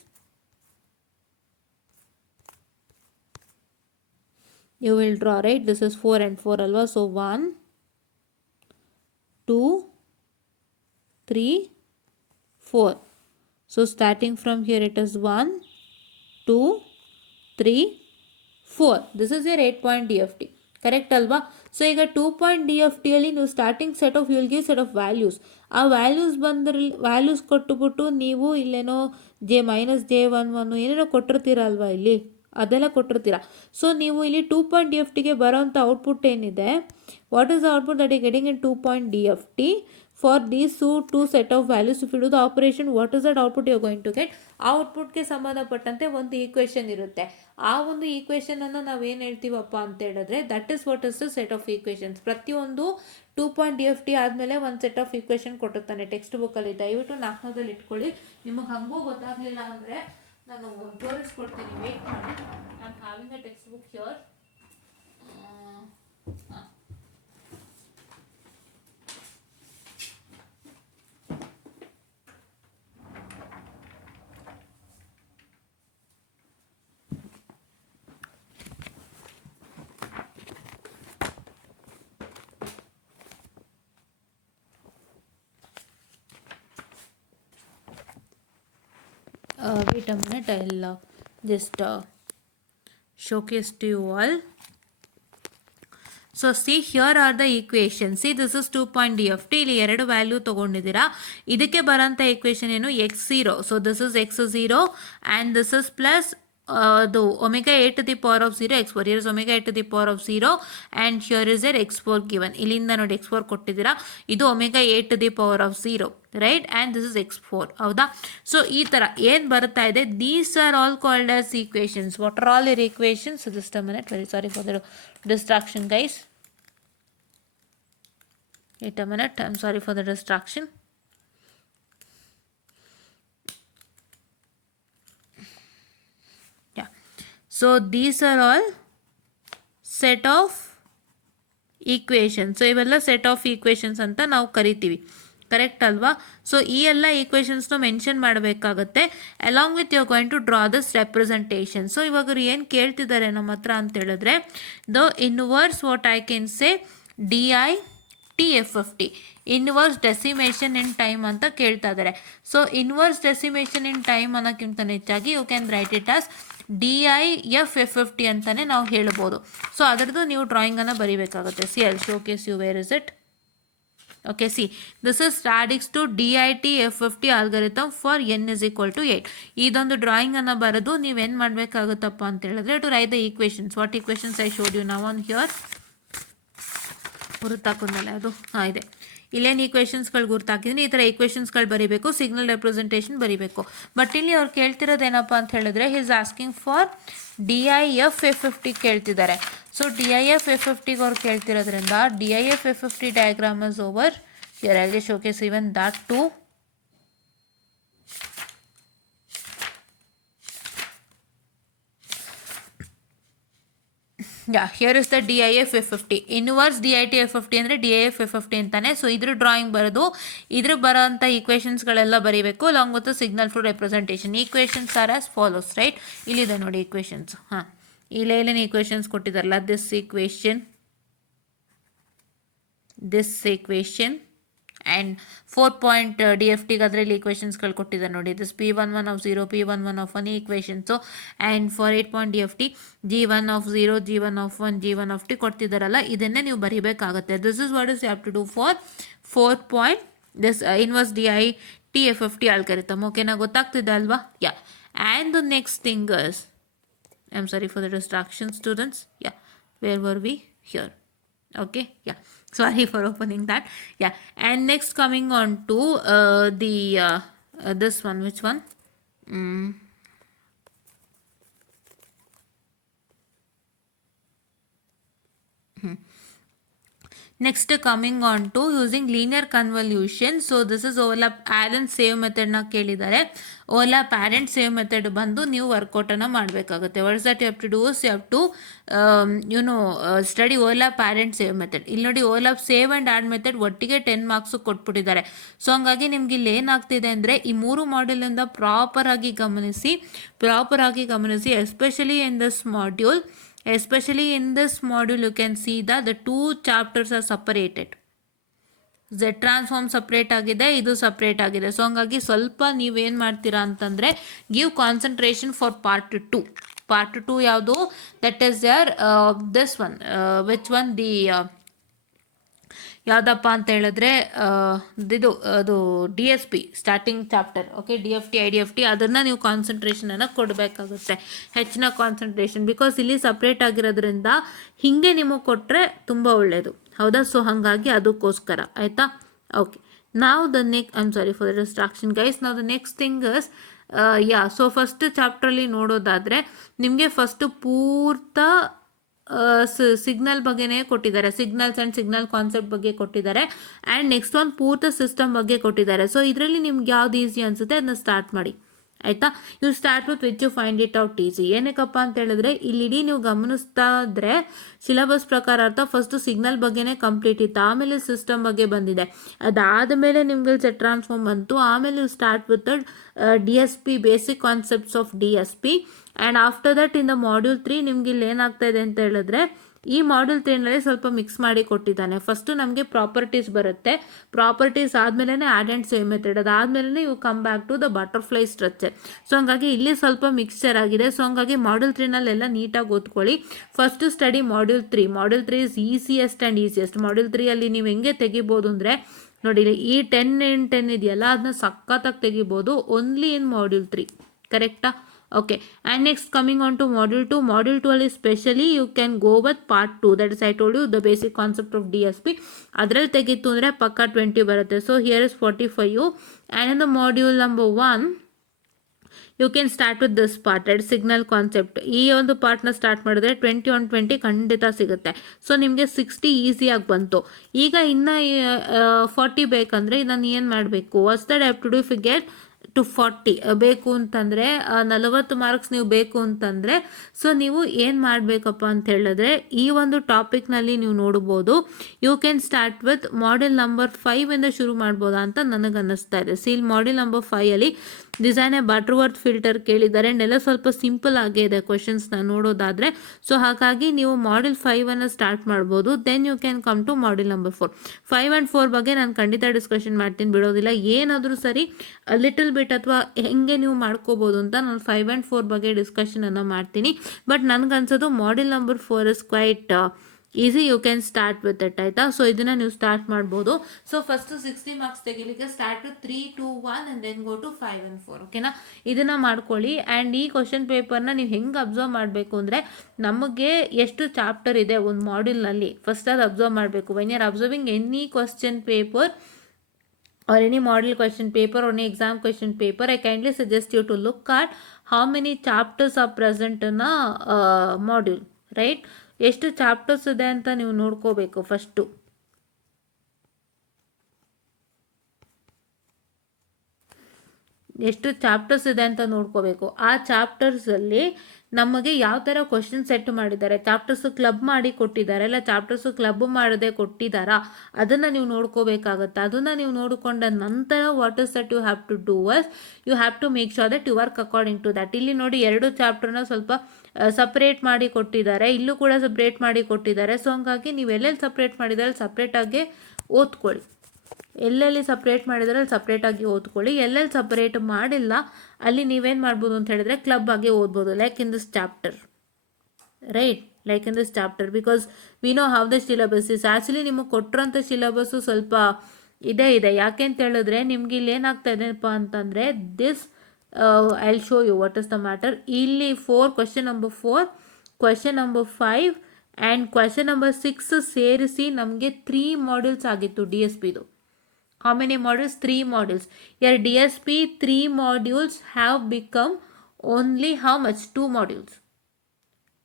You will draw, right? This is 4 and 4 alwa. So 1, 2, 3, 4. So starting from here it is 1, 2, 3, 4. This is your 8 point DFT. Correct ಅಲ್ವಾ. ಸೊ ಈಗ 2 ಪಾಯಿಂಟ್ DFTಯಲ್ಲಿ ನೀವು starting set of you'll give set of values. ಆ ವ್ಯಾಲ್ಯೂಸ್ ಕೊಟ್ಟುಬಿಟ್ಟು ನೀವು ಇಲ್ಲೇನೋ J-J11 ಏನೇನೋ ಕೊಟ್ಟಿರ್ತೀರಲ್ವ, ಇಲ್ಲಿ ಅದೆಲ್ಲ ಕೊಟ್ಟಿರ್ತೀರ. ಸೊ ನೀವು ಇಲ್ಲಿ 2 ಪಾಯಿಂಟ್ DFTಗೆ ಬರೋಂಥ ಔಟ್ಪುಟ್ ಏನಿದೆ, what is the output that you getting in 2 point DFT for these two set of values? If you do the operation, what is that output you are going to get? ಆ ಔಟ್ಪುಟ್ಗೆ ಸಂಬಂಧಪಟ್ಟಂತೆ ಒಂದು ಈಕ್ವೇಷನ್ ಇರುತ್ತೆ. ಆ ಒಂದು ಈಕ್ವೇಷನನ್ನು ನಾವೇನು ಹೇಳ್ತೀವಪ್ಪ ಅಂತ ಹೇಳಿದ್ರೆ, that is what is the set of equations. ಪ್ರತಿಯೊಂದು 2 ಪಾಯಿಂಟ್ DFT ಆದಮೇಲೆ ಒಂದು ಸೆಟ್ ಆಫ್ ಈಕ್ವೇಷನ್ ಕೊಟ್ಟಿರ್ತಾನೆ ಟೆಕ್ಸ್ಟ್ ಬುಕ್ಕಲ್ಲಿ. ದಯವಿಟ್ಟು 4ನೇದಲ್ಲಿ ಇಟ್ಕೊಳ್ಳಿ. ನಿಮಗೆ ಹಂಗೂ ಗೊತ್ತಾಗಲಿಲ್ಲ ಅಂದರೆ ನಾನು ತೋರಿಸ್ಕೊಡ್ತೀನಿ, ವೇಟ್ ಮಾಡಿ. I am having a text book here. Wait a minute, I'll just showcase to you all. So see, here are the equations. See, this is 2 point DFT. ಇಲ್ಲಿ ಎರಡು ವ್ಯಾಲ್ಯೂ ತೊಗೊಂಡಿದ್ದೀರಾ. ಇದಕ್ಕೆ ಬರೋಂಥ ಈಕ್ವೇಷನ್ ಏನು, x0. So this is x0 and this is plus ಅದು omega 8 to the power of 0 x4. Here is omega 8 to the power of 0 and here is their x4 given. ಇಲ್ಲಿಂದ ನೋಡಿ x4 ಕೊಟ್ಟಿದ್ದೀರಾ. ಇದು omega 8 to the power of 0, right? And this is x4. ಹೌದಾ? ಸೊ ಈ ಥರ ಏನು ಬರ್ತಾ ಇದೆ, these are all called as equations. What are all your equations? So just a minute, very sorry for the distraction, guys. Wait a minute, I'm sorry for the distraction. So these are all set of equations. So ಇವೆಲ್ಲ ಸೆಟ್ ಆಫ್ ಈಕ್ವೇಷನ್ಸ್ ಅಂತ ನಾವು ಕರಿತೀವಿ, ಕರೆಕ್ಟ್ ಅಲ್ವಾ. ಸೊ ಈ ಎಲ್ಲ ಈಕ್ವೇಷನ್ಸ್ನ ಮೆನ್ಷನ್ ಮಾಡಬೇಕಾಗತ್ತೆ. Along with you are going to draw this representation. So ಇವಾಗ ಏನು ಕೇಳ್ತಿದ್ದಾರೆ ನಮ್ಮ ಹತ್ರ ಅಂತ ಹೇಳಿದ್ರೆ, the inverse what I can say DIT F50, inverse decimation in time ಅಂತ ಕೇಳ್ತಾ ಇದ್ದಾರೆ. So inverse decimation in time ಅನ್ನೋಕ್ಕಿಂತ ಹೆಚ್ಚಾಗಿ you can write it as DIF F50 ಅಂತಲೇ ನಾವು ಹೇಳ್ಬೋದು. ಸೊ ಅದರದ್ದು ನೀವು ಡ್ರಾಯಿಂಗನ್ನು ಬರೀಬೇಕಾಗುತ್ತೆ. See I'll showcase you, where is it? Okay, see this is statics to DIT F50 algorithm for n is equal to 8. ಇದೊಂದು ಡ್ರಾಯಿಂಗನ್ನು ಬರೆದು ನೀವೇನು ಮಾಡಬೇಕಾಗುತ್ತಪ್ಪ ಅಂತ ಹೇಳಿದ್ರೆ, to write the equations. What equations I showed you now on here? ಗುರುತಾಕೊಂಡಲ್ಲ ಅದು? ಹಾಂ, ಇದೆ. ಇಲ್ಲೇನು ಈಕ್ವೇಷನ್ಸ್ಗಳು ಗುರುತಾಕಿದ್ದೀನಿ. ಈ ಥರ ಈಕ್ವೇಷನ್ಸ್ಗಳು ಬರೀಬೇಕು, ಸಿಗ್ನಲ್ ರೆಪ್ರೆಸೆಂಟೇಷನ್ ಬರೀಬೇಕು. ಬಟ್ ಇಲ್ಲಿ ಅವ್ರು ಕೇಳ್ತಿರೋದೇನಪ್ಪ ಅಂತ ಹೇಳಿದ್ರೆ, he is asking for DIF F50 ಕೇಳ್ತಿದ್ದಾರೆ. ಸೊ DIF F50ಗೆ ಅವ್ರು ಕೇಳ್ತಿರೋದ್ರಿಂದ DIF F50 diagram is over here. I will showcase even that too. Here is the DIF F50. Inverse DIT F50 ಅಂದರೆ DIF F50 ಅಂತಾನೆ. ಸೊ ಇದ್ರ ಡ್ರಾಯಿಂಗ್ ಬರೋದು, ಇದ್ರ ಬರೋಂಥ ಈಕ್ವೇಷನ್ಸ್ಗಳೆಲ್ಲ ಬರೀಬೇಕು long with signal flow representation. Equations are as follows, right? ಇಲ್ಲಿದೆ ನೋಡಿ ಈಕ್ವೇಷನ್ಸ್. ಹಾಂ, ಇಲ್ಲೇನೇನು ಈಕ್ವೇಷನ್ಸ್ ಕೊಟ್ಟಿದ್ದಾರಲ್ಲ, this equation and 4 point D F ಟಿಗೆ ಅದರಲ್ಲಿ ಈಕ್ವೇಷನ್ಸ್ಗಳು ಕೊಟ್ಟಿದ್ದಾರೆ ನೋಡಿ. This P11 of 0, P11 of 1 equations. And for 8 point D F T G1 of 0, G1 of 1, G1 of t ಕೊಡ್ತಿದ್ದಾರಲ್ಲ, ಇದನ್ನೇ ನೀವು ಬರೀಬೇಕಾಗುತ್ತೆ. This is what is you have to do for 4 point this inverse D I T F F T algorithm. ಓಕೆನಾ, ಗೊತ್ತಾಗ್ತಿದೆ ಅಲ್ವಾ? Yeah. And the next thing is, I'm sorry for the distraction, students. Yeah, where were we? Here. Okay, yeah, sorry for opening that. Yeah, and next coming on to this one. Which one? Next coming on to using linear convolution. So this is overlap parent save method na ಕೇಳಿದ್ದಾರೆ. overlap parent save method ಬಂದು ನೀವು ವರ್ಕೌಟ್ ಅನ್ನ ಮಾಡಬೇಕಾಗುತ್ತೆ. what is that you have to do is you have to study overlap parent save method. ಇಲ್ಲಿ ನೋಡಿ, overlap save and add method ಒಟ್ಟಿಗೆ 10 ಮಾರ್ಕ್ಸ್ ಕೊಟ್ಬಿಟ್ಟಿದ್ದಾರೆ. ಸೊ ಹಂಗಾಗಿ ನಿಮ್ಗೆ ಇಲ್ಲಿ ಏನಾಗ್ತಿದೆ ಅಂದರೆ ಈ 3 ಮಾಡ್ಯೂಲಿಂದ ಪ್ರಾಪರ್ ಆಗಿ ಗಮನಿಸಿ, especially in this module. Especially in this module, you can see that the 2 chapters are separated. Z transform separate ಆಗಿದೆ, ಇದು ಸಪ್ರೇಟ್ ಆಗಿದೆ. ಸೊ ಹಂಗಾಗಿ ಸ್ವಲ್ಪ ನೀವೇನು ಮಾಡ್ತೀರಾ ಅಂತಂದರೆ, give concentration for part 2. Part 2 ಯಾವುದು? That is your this one. Which one? The ಯಾವುದಪ್ಪ ಅಂತ ಹೇಳಿದ್ರೆ ಅದು D S P starting chapter. Okay, D F T, I D F T, ಅದನ್ನು ನೀವು ಕಾನ್ಸಂಟ್ರೇಷನನ್ನು ಕೊಡಬೇಕಾಗುತ್ತೆ, ಹೆಚ್ಚಿನ ಕಾನ್ಸಂಟ್ರೇಷನ್. ಬಿಕಾಸ್ ಇಲ್ಲಿ ಸಪ್ರೇಟ್ ಆಗಿರೋದ್ರಿಂದ ಹೀಗೆ ನಿಮಗೆ ಕೊಟ್ಟರೆ ತುಂಬ ಒಳ್ಳೆಯದು, ಹೌದಾ? ಸೊ ಹಾಗಾಗಿ ಅದಕ್ಕೋಸ್ಕರ, ಆಯಿತಾ? ಓಕೆ, ನಾವು the I'm sorry for the distraction guys. ನಾವು the next thing is so first ಚಾಪ್ಟ್ರಲ್ಲಿ ನೋಡೋದಾದರೆ ನಿಮಗೆ ಫಸ್ಟ್ ಪೂರ್ತ ಸಿಗ್ನಲ್ ಬಗ್ಗೆನೇ ಕೊಟ್ಟಿದ್ದಾರೆ, ಸಿಗ್ನಲ್ಸ್ ಆ್ಯಂಡ್ ಸಿಗ್ನಲ್ ಕಾನ್ಸೆಪ್ಟ್ ಬಗ್ಗೆ ಕೊಟ್ಟಿದ್ದಾರೆ. ಆ್ಯಂಡ್ ನೆಕ್ಸ್ಟ್ ಒಂದು ಪೂರ್ತ ಸಿಸ್ಟಮ್ ಬಗ್ಗೆ ಕೊಟ್ಟಿದ್ದಾರೆ. ಸೊ ಇದರಲ್ಲಿ ನಿಮ್ಗೆ ಯಾವ್ದು ಈಸಿ ಅನಿಸುತ್ತೆ ಅದನ್ನ ಸ್ಟಾರ್ಟ್ ಮಾಡಿ, ಆಯಿತಾ? You start with which you find it out easy. ಏನಕ್ಕಪ್ಪ ಅಂತ ಹೇಳಿದ್ರೆ ಇಲ್ಲಿ ನೀವು ಗಮನಿಸ್ತಾ ಇದ್ರೆ ಸಿಲೆಬಸ್ ಪ್ರಕಾರ ಅರ್ಥ ಫಸ್ಟು ಸಿಗ್ನಲ್ ಬಗ್ಗೆನೇ ಕಂಪ್ಲೀಟ್ ಇತ್ತು, ಆಮೇಲೆ ಸಿಸ್ಟಮ್ ಬಗ್ಗೆ ಬಂದಿದೆ, ಅದಾದಮೇಲೆ ನಿಮ್ಗೆ ಸೆಟ್ ಟ್ರಾನ್ಸ್ಫಾರ್ಮ್ ಬಂತು, ಆಮೇಲೆ you start with D S P, basic concepts of D S P. And after that in the module 3 ನಿಮ್ಗೆ ಇಲ್ಲಿ ಏನಾಗ್ತಾ ಇದೆ ಅಂತ ಹೇಳಿದ್ರೆ, ಈ ಮಾಡ್ಯೂಲ್ 3ನಲ್ಲಿ ಸ್ವಲ್ಪ ಮಿಕ್ಸ್ ಮಾಡಿ ಕೊಟ್ಟಿದ್ದಾನೆ. ಫಸ್ಟು ನಮಗೆ ಪ್ರಾಪರ್ಟೀಸ್ ಬರುತ್ತೆ, ಪ್ರಾಪರ್ಟೀಸ್ ಆದಮೇಲೆ ಆ್ಯಡ್ ಆ್ಯಂಡ್ ಸೇವ್ ಮೆಥಡ್, ಅದಾದಮೇಲೆ you come back to the butterfly structure. So ಹಂಗಾಗಿ ಇಲ್ಲಿ ಸ್ವಲ್ಪ ಮಿಕ್ಸ್ಚರ್ ಆಗಿದೆ. ಸೊ ಹಂಗಾಗಿ ಮಾಡ್ಯೂಲ್ 3ನಲ್ಲೆಲ್ಲ ನೀಟಾಗಿ ಓದ್ಕೊಳ್ಳಿ. First study module 3. Module 3 is easiest and easiest. Module 3ಅಲ್ಲಿ ನೀವು ಹೆಂಗೆ ತೆಗಿಬೋದು ಅಂದರೆ ನೋಡಿ, ಈ 10 ಇದೆಯಲ್ಲ ಅದನ್ನ ಸಖತ್ತಾಗಿ ತೆಗಿಬೋದು ಓನ್ಲಿ ಇನ್ ಮಾಡ್ಯೂಲ್ 3, ಕರೆಕ್ಟಾ? Okay, and next coming on to module 2. Module 2 ಅಲ್ಲಿ specially you can go with part 2. That is I told you the basic concept of D S P. ಅದರಲ್ಲಿ ತೆಗಿತು ಅಂದರೆ ಪಕ್ಕ 20 ಬರುತ್ತೆ. So here is 45. And in the module number 1 you can start with this part, that signal concept. ಈ ಒಂದು ಪಾರ್ಟ್ನ ಸ್ಟಾರ್ಟ್ ಮಾಡಿದ್ರೆ 20 on 20 ಖಂಡಿತ ಸಿಗುತ್ತೆ. ಸೊ ನಿಮಗೆ 60 ಈಸಿಯಾಗಿ ಬಂತು. ಈಗ ಇನ್ನು 40 ಬೇಕಂದರೆ ಇದನ್ನು ಏನು ಮಾಡಬೇಕು? What's that I have to do if you get to 40 ಬೇಕು ಅಂತಂದರೆ, 40 ಮಾರ್ಕ್ಸ್ ನೀವು ಬೇಕು ಅಂತಂದರೆ, ಸೊ ನೀವು ಏನು ಮಾಡಬೇಕಪ್ಪ ಅಂತ ಹೇಳಿದ್ರೆ ಈ ಒಂದು ಟಾಪಿಕ್ನಲ್ಲಿ ನೀವು ನೋಡ್ಬೋದು, you can start with module number 5 ಶುರು ಮಾಡ್ಬೋದಾ ಅಂತ ನನಗೆ ಅನ್ನಿಸ್ತಾ ಇದೆ. ಸೀಲ್ ಮಾಡ್ಯೂಲ್ ನಂಬರ್ 5ಅಲ್ಲಿ ಡಿಸೈನ್ ಎ ಬಟರ್ವರ್ತ್ ಫಿಲ್ಟರ್ ಕೇಳಿದ್ದಾರೆ. ಎಲ್ಲ ಸ್ವಲ್ಪ ಸಿಂಪಲ್ ಆಗೇ ಇದೆ ಕ್ವೆಶನ್ಸ್ನ ನೋಡೋದಾದರೆ. ಸೊ ಹಾಗಾಗಿ ನೀವು ಮಾಡ್ಯೂಲ್ 5 ಸ್ಟಾರ್ಟ್ ಮಾಡ್ಬೋದು. Then you can come to module number 4. 5 and 4 ಬಗ್ಗೆ ನಾನು ಖಂಡಿತ ಡಿಸ್ಕಷನ್ ಮಾಡ್ತೀನಿ, ಬಿಡೋದಿಲ್ಲ. ಏನಾದರೂ ಸರಿ ಲಿಟಲ್ ಬಿಟ್ ಅಥವಾ ಹೆಂಗೆ ನೀವು ಮಾಡ್ಕೋಬೋದು ಅಂತ ನಾನು 5 and 4 ಬಗ್ಗೆ ಡಿಸ್ಕಷನನ್ನು ಮಾಡ್ತೀನಿ. ಬಟ್ ನನಗನ್ಸೋದು module number 4 is quite easy, you can start with it, ಆಯಿತಾ? ಸೊ ಇದನ್ನು ನೀವು ಸ್ಟಾರ್ಟ್ ಮಾಡ್ಬೋದು. ಸೊ ಫಸ್ಟು 60 ಮಾರ್ಕ್ಸ್ ತೆಗಿಲಿಕ್ಕೆ start with 3, 2, 1 and then go to 5 and 4. ಓಕೆನಾ? ಇದನ್ನು ಮಾಡ್ಕೊಳ್ಳಿ. ಆ್ಯಂಡ್ ಈ ಕ್ವಶನ್ ಪೇಪರ್ನ ನೀವು ಹೆಂಗೆ ಅಬ್ಸರ್ವ್ ಮಾಡಬೇಕು ಅಂದರೆ, ನಮಗೆ ಎಷ್ಟು ಚಾಪ್ಟರ್ ಇದೆ ಒಂದು ಮಾಡ್ಯೂಲ್ನಲ್ಲಿ ಫಸ್ಟ್ ಅದು ಅಬ್ಸರ್ವ್ ಮಾಡಬೇಕು. When you are observing any question paper or any model question paper or any exam question paper, I kindly suggest you to look at how many chapters are present in a module, right? ಎಷ್ಟು ಚಾಪ್ಟರ್ಸ್ ಇದೆ ಅಂತ ನೀವು ನೋಡ್ಕೋಬೇಕು ಫಸ್ಟು. ಎಷ್ಟು ಚಾಪ್ಟರ್ಸ್ ಇದೆ ಅಂತ ನೋಡ್ಕೋಬೇಕು. ಆ ಚಾಪ್ಟರ್ಸಲ್ಲಿ ನಮಗೆ ಯಾವ ಥರ ಕ್ವಶನ್ ಸೆಟ್ ಮಾಡಿದ್ದಾರೆ, ಚಾಪ್ಟರ್ಸು ಕ್ಲಬ್ ಮಾಡಿ ಕೊಟ್ಟಿದ್ದಾರೆ, ಇಲ್ಲ ಚಾಪ್ಟರ್ಸು ಕ್ಲಬ್ ಮಾಡದೆ ಕೊಟ್ಟಿದ್ದಾರಾ, ಅದನ್ನು ನೀವು ನೋಡ್ಕೋಬೇಕಾಗತ್ತೆ. ಅದನ್ನು ನೀವು ನೋಡಿಕೊಂಡ ನಂತರ what is that you have to do is you have to make sure that you work according to that. ಇಲ್ಲಿ ನೋಡಿ 2 ಚಾಪ್ಟರ್ನ ಸ್ವಲ್ಪ ಸಪ್ರೇಟ್ ಮಾಡಿ ಕೊಟ್ಟಿದ್ದಾರೆ, ಇಲ್ಲೂ ಕೂಡ ಸಪ್ರೇಟ್ ಮಾಡಿ ಕೊಟ್ಟಿದ್ದಾರೆ. ಸೊ ಹಂಗಾಗಿ ನೀವು ಎಲ್ಲೆಲ್ಲಿ ಸಪ್ರೇಟ್ ಮಾಡಿದ್ದಾರೆ ಸಪ್ರೇಟಾಗಿ ಓದ್ಕೊಳ್ಳಿ, ಎಲ್ಲೆಲ್ಲಿ ಸಪ್ರೇಟ್ ಮಾಡಿದರೆ ಅಲ್ಲಿ ಸಪ್ರೇಟಾಗಿ ಓದ್ಕೊಳ್ಳಿ. ಎಲ್ಲೆಲ್ಲಿ ಸಪ್ರೇಟ್ ಮಾಡಿಲ್ಲ ಅಲ್ಲಿ ನೀವೇನು ಮಾಡ್ಬೋದು ಅಂತ ಹೇಳಿದ್ರೆ ಕ್ಲಬ್ ಆಗಿ ಓದ್ಬೋದು, like in this chapter, right, like in this chapter, because we know how the syllabus is. Actually ನಿಮಗೆ ಕೊಟ್ಟಿರೋಂಥ ಸಿಲೆಬಸ್ಸು ಸ್ವಲ್ಪ ಇದೆ. ಯಾಕೆ ಅಂತ ಹೇಳಿದ್ರೆ ನಿಮ್ಗೆ ಇಲ್ಲಿ ಏನಾಗ್ತಾ ಇದೆಪ್ಪ ಅಂತಂದರೆ this I will show you what is the matter. ಇಲ್ಲಿ 4 question number 4, question number 5 and question number 6 ಸೇರಿಸಿ ನಮಗೆ 3 ಮಾಡ್ಯೂಲ್ಸ್ ಆಗಿತ್ತು ಡಿ ಎಸ್ ಪಿದು. How many modules? 3 modules. Your DSP 3 modules have become only how much? 2 modules.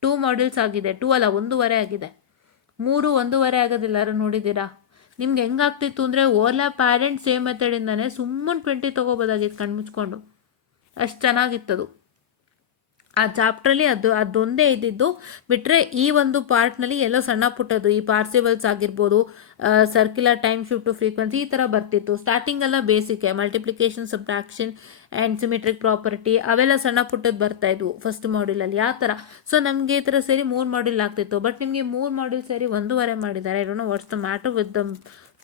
2 modules ಆಗಿದೆ. 2 ಅಲ್ಲ, 1.5 ಆಗಿದೆ. 3 1.5 ಆಗೋದಿಲ್ಲ. ಯಾರು ನೋಡಿದ್ದೀರಾ? ನಿಮ್ಗೆ ಹೆಂಗಾಗ್ತಿತ್ತು ಅಂದರೆ ಓವರ್ಲ್ಯಾಪ್ ಪ್ಯಾರೆಂಟ್ ಸೇಮ್ ಮೆಥಡಿಂದಾನೆ ಸುಮ್ಮನೆ 20 ತೊಗೋಬೋದಾಗಿತ್ತು ಕಣ್ಮುಚ್ಕೊಂಡು, ಅಷ್ಟು ಚೆನ್ನಾಗಿತ್ತದು. ಆ ಚಾಪ್ಟ್ರಲ್ಲಿ ಅದೊಂದೇ ಇದ್ದಿದ್ದು ಬಿಟ್ಟರೆ ಈ ಒಂದು ಪಾರ್ಟ್ನಲ್ಲಿ ಎಲ್ಲೋ ಸಣ್ಣ ಪುಟ್ಟದ್ದು ಈ ಪಾರ್ಸಿಬಲ್ಸ್ ಆಗಿರ್ಬೋದು, circular time shift to frequency ಈ ಥರ ಬರ್ತಿತ್ತು. ಸ್ಟಾರ್ಟಿಂಗೆಲ್ಲ ಬೇಸಿಕ್ಕೆ multiplication, subtraction and symmetric property ಅವೆಲ್ಲ ಸಣ್ಣ ಪುಟ್ಟದ್ದು ಬರ್ತಾಯಿದ್ವು ಫಸ್ಟ್ ಮಾಡ್ಯೂಲಲ್ಲಿ ಆ ಥರ. ಸೊ ನಮಗೆ ಈ ಥರ ಸೇರಿ 3 ಮಾಡ್ಯೂಲ್ ಆಗ್ತಿತ್ತು. ಬಟ್ ನಿಮಗೆ 3 ಮಾಡ್ಯೂಲ್ ಸೇರಿ 1.5 ಮಾಡಿದ್ದಾರೆ. I don't know what's the matter with the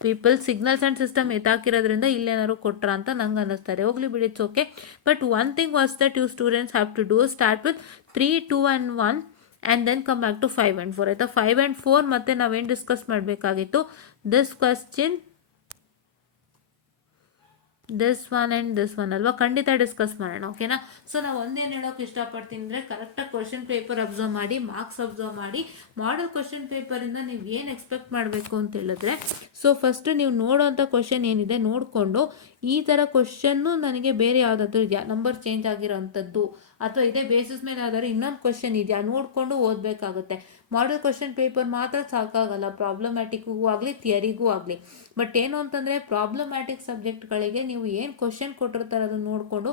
people. Signals and system ಎತ್ತಾಕಿರೋದ್ರಿಂದ ಇಲ್ಲೇನಾದ್ರು ಕೊಟ್ರ ಅಂತ ನಂಗೆ ಅನ್ನಿಸ್ತಾರೆ. ಹೋಗ್ಲಿ ಬಿಡಿ, it's okay. But one thing was that you students have to do start with 3, 2 and 1 and then come back to 5 and 4. ಆಯಿತಾ? 5 and 4 ಮತ್ತೆ ನಾವೇನು ಡಿಸ್ಕಸ್ ಮಾಡಬೇಕಾಗಿತ್ತು, this question, this one and this one ಅಲ್ವಾ, ಖಂಡಿತ ಡಿಸ್ಕಸ್ ಮಾಡೋಣ. ಓಕೆನಾ? ಸೊ ನಾವು ಒಂದೇನು ಹೇಳೋಕೆ ಇಷ್ಟಪಡ್ತೀನಿ ಅಂದರೆ ಕರೆಕ್ಟಾಗಿ ಕ್ವಶನ್ ಪೇಪರ್ ಅಬ್ಸರ್ವ್ ಮಾಡಿ, ಮಾರ್ಕ್ಸ್ ಅಬ್ಸರ್ವ್ ಮಾಡಿ. ಮಾಡಲ್ ಕ್ವಶನ್ ಪೇಪರಿಂದ ನೀವು ಏನು ಎಕ್ಸ್ಪೆಕ್ಟ್ ಮಾಡಬೇಕು ಅಂತ ಹೇಳಿದ್ರೆ, ಸೊ ಫಸ್ಟು ನೀವು ನೋಡೋವಂಥ ಕ್ವಶನ್ ಏನಿದೆ ನೋಡಿಕೊಂಡು ಈ ಥರ ಕ್ವಶನ್ನು ನನಗೆ ಬೇರೆ ಯಾವುದಾದ್ರೂ ಇದೆಯಾ, ನಂಬರ್ ಚೇಂಜ್ ಆಗಿರೋವಂಥದ್ದು ಅಥವಾ ಇದೇ ಬೇಸಿಸ್ ಮೇಲೆ ಯಾವ್ದಾದ್ರು ಇನ್ನೊಂದು ಕ್ವಶನ್ ಇದೆಯಾ ನೋಡಿಕೊಂಡು ಓದಬೇಕಾಗುತ್ತೆ. ಮಾಡಲ್ ಕ್ವಶನ್ ಪೇಪರ್ ಮಾತ್ರ ಸಾಕಾಗಲ್ಲ, ಪ್ರಾಬ್ಲಮ್ಯಾಟಿಕ್ಗೂ ಆಗಲಿ ಥಿಯರಿಗೂ ಆಗಲಿ. ಬಟ್ ಏನು ಅಂತಂದರೆ ಪ್ರಾಬ್ಲಮ್ಯಾಟಿಕ್ ಸಬ್ಜೆಕ್ಟ್ಗಳಿಗೆ ನೀವು ಏನು ಕ್ವಶನ್ ಕೊಟ್ಟಿರ್ತಾರೆ ಅದನ್ನು ನೋಡಿಕೊಂಡು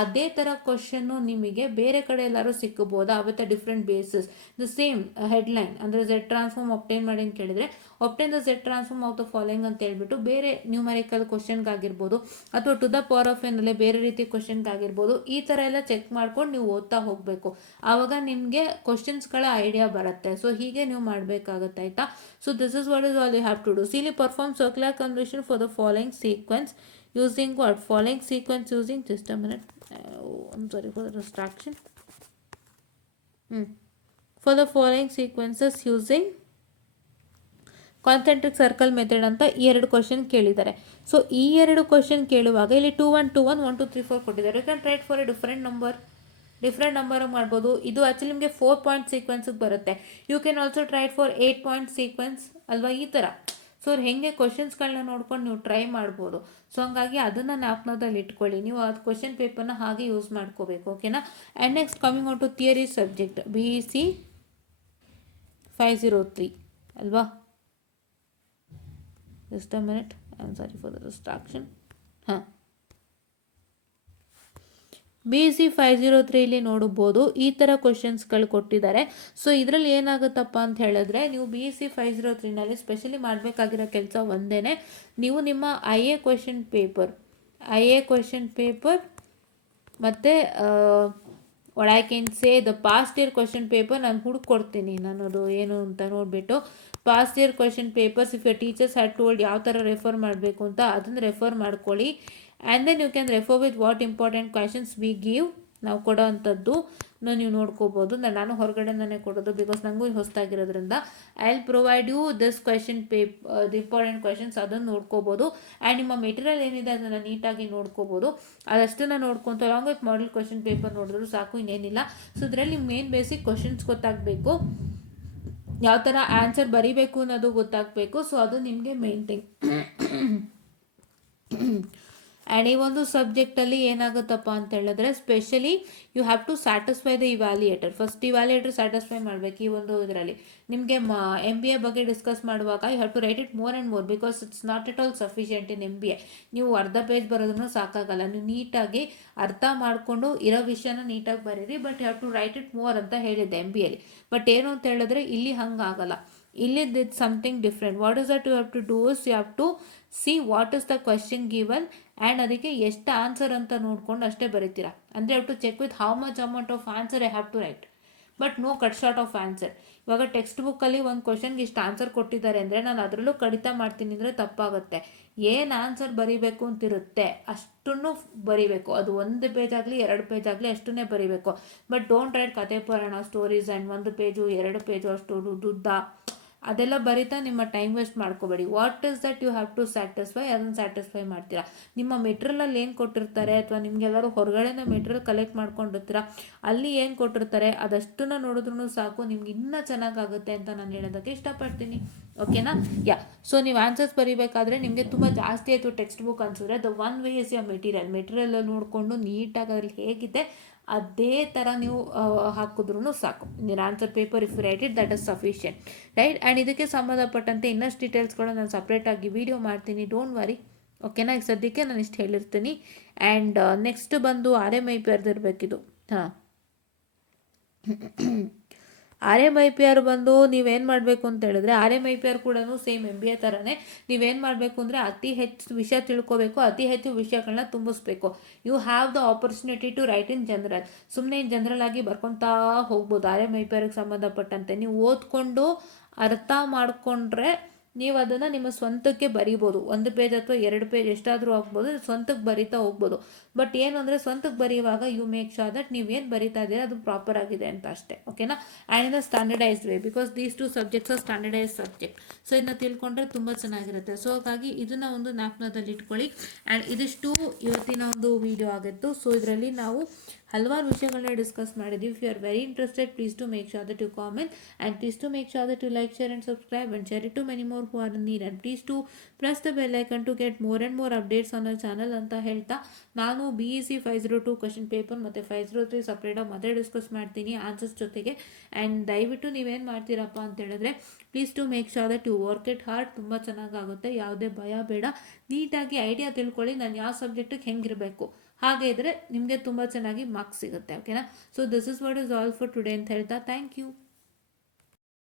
ಅದೇ ಥರ ಕ್ವಶನ್ನು ನಿಮಗೆ ಬೇರೆ ಕಡೆ ಎಲ್ಲರೂ ಸಿಕ್ಕಬೋದಾ with a different basis. The same headline ಅಂದರೆ ಝೆಡ್ ಟ್ರಾನ್ಸ್ಫಾರ್ಮ್ ಒಪ್ಟೈನ್ ಮಾಡಿ ಅಂತ ಕೇಳಿದರೆ obtain the Z transform of the following ಅಂತ ಹೇಳ್ಬಿಟ್ಟು ಬೇರೆ ನ್ಯೂಮರಿಕಲ್ ಕ್ವಶನ್ಗಾಗಿರ್ಬೋದು ಅಥವಾ ಟು ದ ಪವರ್ ಆಫ್ ಎನ್ನಲ್ಲೇ ಬೇರೆ ರೀತಿ ಕ್ವಶನ್ಗಾಗಿರ್ಬೋದು, ಈ ಥರ ಎಲ್ಲ ಚೆಕ್ ಮಾಡ್ಕೊಂಡು ನೀವು ಓದ್ತಾ ಹೋಗಬೇಕು. ಆವಾಗ ನಿಮಗೆ ಕ್ವಶನ್ಸ್ಗಳ ಐಡಿಯಾ ಬರುತ್ತೆ. ಸೊ ಹೀಗೆ ನೀವು ಮಾಡಬೇಕಾಗುತ್ತೆ. ಆಯಿತಾ? So this is what is all you have to do. ಸಿಲಿ perform circular convolution for the following sequence using what? Following sequence using just a minute. I'm sorry for the distraction. For the following sequences using concentric circle method ಅಂತ ಈ 2 ಕ್ವಶನ್ ಕೇಳಿದ್ದಾರೆ. ಸೊ ಈ 2 ಕ್ವಶನ್ ಕೇಳುವಾಗ ಇಲ್ಲಿ 2 1 2 1 1 2 3 4 ಕೊಟ್ಟಿದ್ದಾರೆ. You can try it for a different number ಮಾಡ್ಬೋದು. ಇದು ಆ್ಯಕ್ಚುಲಿ ನಿಮಗೆ 4 ಪಾಯಿಂಟ್ ಸೀಕ್ವೆನ್ಸಿಗೆ ಬರುತ್ತೆ. You can also try it for 8 point sequence ಅಲ್ವಾ, ಈ ಥರ. ಸೊ ಅವ್ರು ಹೇಗೆ ಕ್ವಶನ್ಸ್ಗಳನ್ನ ನೋಡ್ಕೊಂಡು ನೀವು ಟ್ರೈ ಮಾಡ್ಬೋದು. ಸೊ ಹಂಗಾಗಿ ಅದನ್ನು ಜ್ಞಾಪಕದಲ್ಲಿ ಇಟ್ಕೊಳ್ಳಿ. ನೀವು ಅದು ಕ್ವಶನ್ ಪೇಪರ್ನ ಹಾಗೆ ಯೂಸ್ ಮಾಡ್ಕೋಬೇಕು. ಓಕೆನಾ? And next coming on to theory subject BEC 503 ಅಲ್ವಾ. Just a minute, I am sorry for the distraction. BEC 503 ಇಲ್ಲಿ ನೋಡ್ಬೋದು ಈ ಥರ ಕ್ವಶನ್ಸ್ಗಳು ಕೊಟ್ಟಿದ್ದಾರೆ. ಸೊ ಇದರಲ್ಲಿ ಏನಾಗುತ್ತಪ್ಪ ಅಂತ ಹೇಳಿದ್ರೆ ನೀವು BEC 503ನಲ್ಲಿ ಸ್ಪೆಷಲಿ ಮಾಡಬೇಕಾಗಿರೋ ಕೆಲಸ ಒಂದೇ, ನೀವು ನಿಮ್ಮ IA ಕ್ವಶನ್ ಪೇಪರ್ ಮತ್ತು what I can say the past year question paper ನಾನು ಹುಡುಕೊಡ್ತೀನಿ, ನಾನು ಅದು ಏನು ಅಂತ ನೋಡಿಬಿಟ್ಟು past year question papers if your teachers had told ಯಾವ ಥರ ರೆಫರ್ ಮಾಡಬೇಕು ಅಂತ ಅದನ್ನು ರೆಫರ್ ಮಾಡ್ಕೊಳ್ಳಿ. And then you can refer with what important questions we give. ನಾವು ಕೊಡೋ ಅಂಥದ್ದು ನೀವು ನೋಡ್ಕೋಬೋದು. ನಾನು ಹೊರಗಡೆನೇ ಕೊಡೋದು ಬಿಕಾಸ್ ನನಗೂ ಹೊಸದಾಗಿರೋದ್ರಿಂದ I will provide you this question the important questions, ಅದನ್ನು ನೋಡ್ಕೋಬೋದು. ಆ್ಯಂಡ್ ನಿಮ್ಮ ಮೆಟೀರಿಯಲ್ ಏನಿದೆ ಅದನ್ನು ನೀಟಾಗಿ ನೋಡ್ಕೋಬೋದು. ಅದಷ್ಟನ್ನು ನೋಡ್ಕೊತ along with model question paper ನೋಡಿದ್ರು ಸಾಕು, ಇನ್ನೇನಿಲ್ಲ. ಸೊ ಇದರಲ್ಲಿ ಮೇನ್ ಬೇಸಿಕ್ ಕ್ವೆಶನ್ಸ್ ಗೊತ್ತಾಗಬೇಕು, ಯಾವ ಥರ ಆನ್ಸರ್ ಬರೀಬೇಕು ಅನ್ನೋದು ಗೊತ್ತಾಗಬೇಕು. ಸೊ ಅದು ನಿಮಗೆ ಮೇನ್ ಥಿಂಗ್. ಆ್ಯಂಡ್ ಈ ಒಂದು ಸಬ್ಜೆಕ್ಟಲ್ಲಿ ಏನಾಗುತ್ತಪ್ಪ ಅಂತ ಹೇಳಿದ್ರೆ specially you have to satisfy the evaluator. First evaluator satisfy ಮಾಡಬೇಕು. ಈ ಒಂದು ಇದರಲ್ಲಿ ನಿಮಗೆ MBA ಬಗ್ಗೆ ಡಿಸ್ಕಸ್ ಮಾಡುವಾಗ you have to write it more and more because it's not at all sufficient in MBA. ನೀವು ಅರ್ಧ ಪೇಜ್ ಬರೋದನ್ನು ಸಾಕಾಗಲ್ಲ, ನೀವು ನೀಟಾಗಿ ಅರ್ಥ ಮಾಡಿಕೊಂಡು ಇರೋ ವಿಷಯನ ನೀಟಾಗಿ ಬರೀರಿ. But you have to write it more ಅಂತ ಹೇಳಿದ್ದೆ MBAಲಿ. ಬಟ್ ಏನು ಅಂತ ಹೇಳಿದ್ರೆ ಇಲ್ಲಿ ಹಂಗಾಗಲ್ಲ. ಇಲ್ಲಿ this something different. What is that you have to do is you have to see what is the question given and ಅದಕ್ಕೆ ಎಷ್ಟು ಆನ್ಸರ್ ಅಂತ ನೋಡ್ಕೊಂಡು ಅಷ್ಟೇ ಬರೀತೀರಾ. ಅಂದರೆ have to check with how much amount of answer I have to write. But no cut short of answer. ಇವಾಗ ಟೆಕ್ಸ್ಟ್ ಬುಕ್ಕಲ್ಲಿ ಒಂದು ಕ್ವಶನ್ಗೆ ಇಷ್ಟು ಆನ್ಸರ್ ಕೊಟ್ಟಿದ್ದಾರೆ ಅಂದರೆ ನಾನು ಅದರಲ್ಲೂ ಕಡಿತ ಮಾಡ್ತೀನಿ ಅಂದರೆ ತಪ್ಪಾಗುತ್ತೆ. ಏನು ಆನ್ಸರ್ ಬರೀಬೇಕು ಅಂತಿರುತ್ತೆ ಅಷ್ಟನ್ನು ಬರೀಬೇಕು. ಅದು 1 ಪೇಜ್ ಆಗಲಿ 2 ಪೇಜ್ ಆಗಲಿ ಅಷ್ಟನ್ನೇ ಬರೀಬೇಕು. ಬಟ್ ಡೋಂಟ್ ರೈಟ್ ಕತೆ ಪುರಾಣ ಸ್ಟೋರೀಸ್ ಆ್ಯಂಡ್ 1 ಪೇಜು 2 ಪೇಜು ಅಷ್ಟು ಉದ್ದ ಅದೆಲ್ಲ ಬರೀತಾ ನಿಮ್ಮ ಟೈಮ್ ವೇಸ್ಟ್ ಮಾಡ್ಕೋಬೇಡಿ. What is that you have to satisfy, ಅದನ್ನು ಸ್ಯಾಟಿಸ್ಫೈ ಮಾಡ್ತೀರಾ. ನಿಮ್ಮ ಮೆಟೀರಿಯಲಲ್ಲಿ ಏನು ಕೊಟ್ಟಿರ್ತಾರೆ, ಅಥವಾ ನಿಮಗೆಲ್ಲರೂ ಹೊರಗಡೆನೇ ಮೆಟೀರಿಯಲ್ ಕಲೆಕ್ಟ್ ಮಾಡ್ಕೊಂಡಿರ್ತೀರ, ಅಲ್ಲಿ ಏನು ಕೊಟ್ಟಿರ್ತಾರೆ ಅದಷ್ಟನ್ನು ನೋಡಿದ್ರೂ ಸಾಕು, ನಿಮ್ಗೆ ಇನ್ನೂ ಚೆನ್ನಾಗಾಗುತ್ತೆ ಅಂತ ನಾನು ಹೇಳೋದಕ್ಕೆ ಇಷ್ಟಪಡ್ತೀನಿ. ಓಕೆನಾ? ಯಾ. ಸೊ ನೀವು ಆನ್ಸರ್ಸ್ ಬರೀಬೇಕಾದ್ರೆ ನಿಮಗೆ ತುಂಬ ಜಾಸ್ತಿ ಆಯಿತು ಟೆಕ್ಸ್ಟ್ ಬುಕ್ ಅನ್ಸಿದ್ರೆ, the one way is your material ನೋಡಿಕೊಂಡು ನೀಟಾಗಿ ಅದ್ರಲ್ಲಿ ಹೇಗಿದೆ ಅದೇ ಥರ ನೀವು ಹಾಕಿದ್ರೂ ಸಾಕು. ನೀನು answer paper if right it that is sufficient, right. And ಇದಕ್ಕೆ ಸಂಬಂಧಪಟ್ಟಂತೆ ಇನ್ನಷ್ಟು ಡೀಟೇಲ್ಸ್ಗಳು ನಾನು ಸಪ್ರೇಟಾಗಿ ವಿಡಿಯೋ ಮಾಡ್ತೀನಿ, ಡೋಂಟ್ ವರಿ. ಓಕೆನಾ? ಈಗ ಸದ್ಯಕ್ಕೆ ನಾನು ಇಷ್ಟು ಹೇಳಿರ್ತೀನಿ. ಆ್ಯಂಡ್ ನೆಕ್ಸ್ಟ್ ಬಂದು RMIPR ಇರಬೇಕಿದು. ಹಾಂ, RMIPR ಬಂದು ನೀವೇನು ಮಾಡಬೇಕು ಅಂತ ಹೇಳಿದ್ರೆ, RMIPR ಕೂಡ ಸೇಮ್ MBA ಥರನೇ. ನೀವೇನು ಮಾಡಬೇಕು ಅಂದರೆ ಅತಿ ಹೆಚ್ಚು ವಿಷಯ ತಿಳ್ಕೋಬೇಕು, ಅತಿ ಹೆಚ್ಚು ವಿಷಯಗಳನ್ನ ತುಂಬಿಸ್ಬೇಕು. You have the opportunity to write in general. ಸುಮ್ಮನೆ ಜನರಲ್ ಆಗಿ ಬರ್ಕೊತಾ ಹೋಗ್ಬೋದು. RMIPRಗೆ ಸಂಬಂಧಪಟ್ಟಂತೆ ನೀವು ಓದ್ಕೊಂಡು ಅರ್ಥ ಮಾಡಿಕೊಂಡ್ರೆ ನೀವು ಅದನ್ನು ನಿಮ್ಮ ಸ್ವಂತಕ್ಕೆ ಬರಿಬೋದು. 1 ಪೇಜ್ ಅಥವಾ 2 ಪೇಜ್ ಎಷ್ಟಾದರೂ ಆಗ್ಬೋದು, ಸ್ವಂತಕ್ಕೆ ಬರಿತಾ ಹೋಗ್ಬೋದು. ಬಟ್ ಏನು ಅಂದರೆ ಸ್ವಂತಕ್ಕೆ ಬರೆಯುವಾಗ ಯು ಮೇಕ್ ಶೋರ್ ದಟ್ ನೀವೇನು ಬರಿತಾ ಇದ್ದೀರಾ ಅದು ಪ್ರಾಪರ್ ಆಗಿದೆ ಅಂತ ಅಷ್ಟೇ. ಓಕೆನಾ? And in a standardised way, because these 2 subjects are standardise subject. So ಇದನ್ನ ತಿಳ್ಕೊಂಡ್ರೆ ತುಂಬ ಚೆನ್ನಾಗಿರುತ್ತೆ. ಸೊ ಹಾಗಾಗಿ ಇದನ್ನು ಒಂದು ಜ್ಞಾಪನದಲ್ಲಿ ಇಟ್ಕೊಳ್ಳಿ. ಆ್ಯಂಡ್ ಇದಿಷ್ಟು ಇವತ್ತಿನ ಒಂದು ವಿಡಿಯೋ ಆಗಿತ್ತು. ಸೊ ಇದರಲ್ಲಿ ನಾವು ಹಲವಾರು ವಿಷಯಗಳನ್ನ ಡಿಸ್ಕಸ್ ಮಾಡಿದ್ದೀವಿ. If you are very interested, please to make sure that you comment, and please to make sure that you like, share and subscribe, and share it to many more who are in need, and please to press the bell icon to get more and more updates on our channel ಅಂತ ಹೇಳ್ತಾ, ನಾನು BEC 502 ಕ್ವಶನ್ ಪೇಪರ್ ಮತ್ತು 503 ಸಪ್ರೇಟಾಗಿ ಮತ್ತೆ ಡಿಸ್ಕಸ್ ಮಾಡ್ತೀನಿ ಆನ್ಸರ್ಸ್ ಜೊತೆಗೆ. ಆ್ಯಂಡ್ ದಯವಿಟ್ಟು ನೀವೇನು ಮಾಡ್ತೀರಪ್ಪ ಅಂತ ಹೇಳಿದ್ರೆ, please to make sure that you work it hard. ತುಂಬ ಚೆನ್ನಾಗಾಗುತ್ತೆ, ಯಾವುದೇ ಭಯ ಬೇಡ. ನೀಟಾಗಿ ಐಡಿಯಾ ತಿಳ್ಕೊಳ್ಳಿ ನಾನು ಯಾವ ಸಬ್ಜೆಕ್ಟಿಗೆ ಹೆಂಗಿರಬೇಕು. ಹಾಗೆ ಇದ್ದರೆ ನಿಮಗೆ ತುಂಬ ಚೆನ್ನಾಗಿ ಮಾರ್ಕ್ಸ್ ಸಿಗುತ್ತೆ. ಓಕೆನಾ? So this is what is all for today ಅಂತ ಹೇಳ್ತಾ, ಥ್ಯಾಂಕ್ ಯು.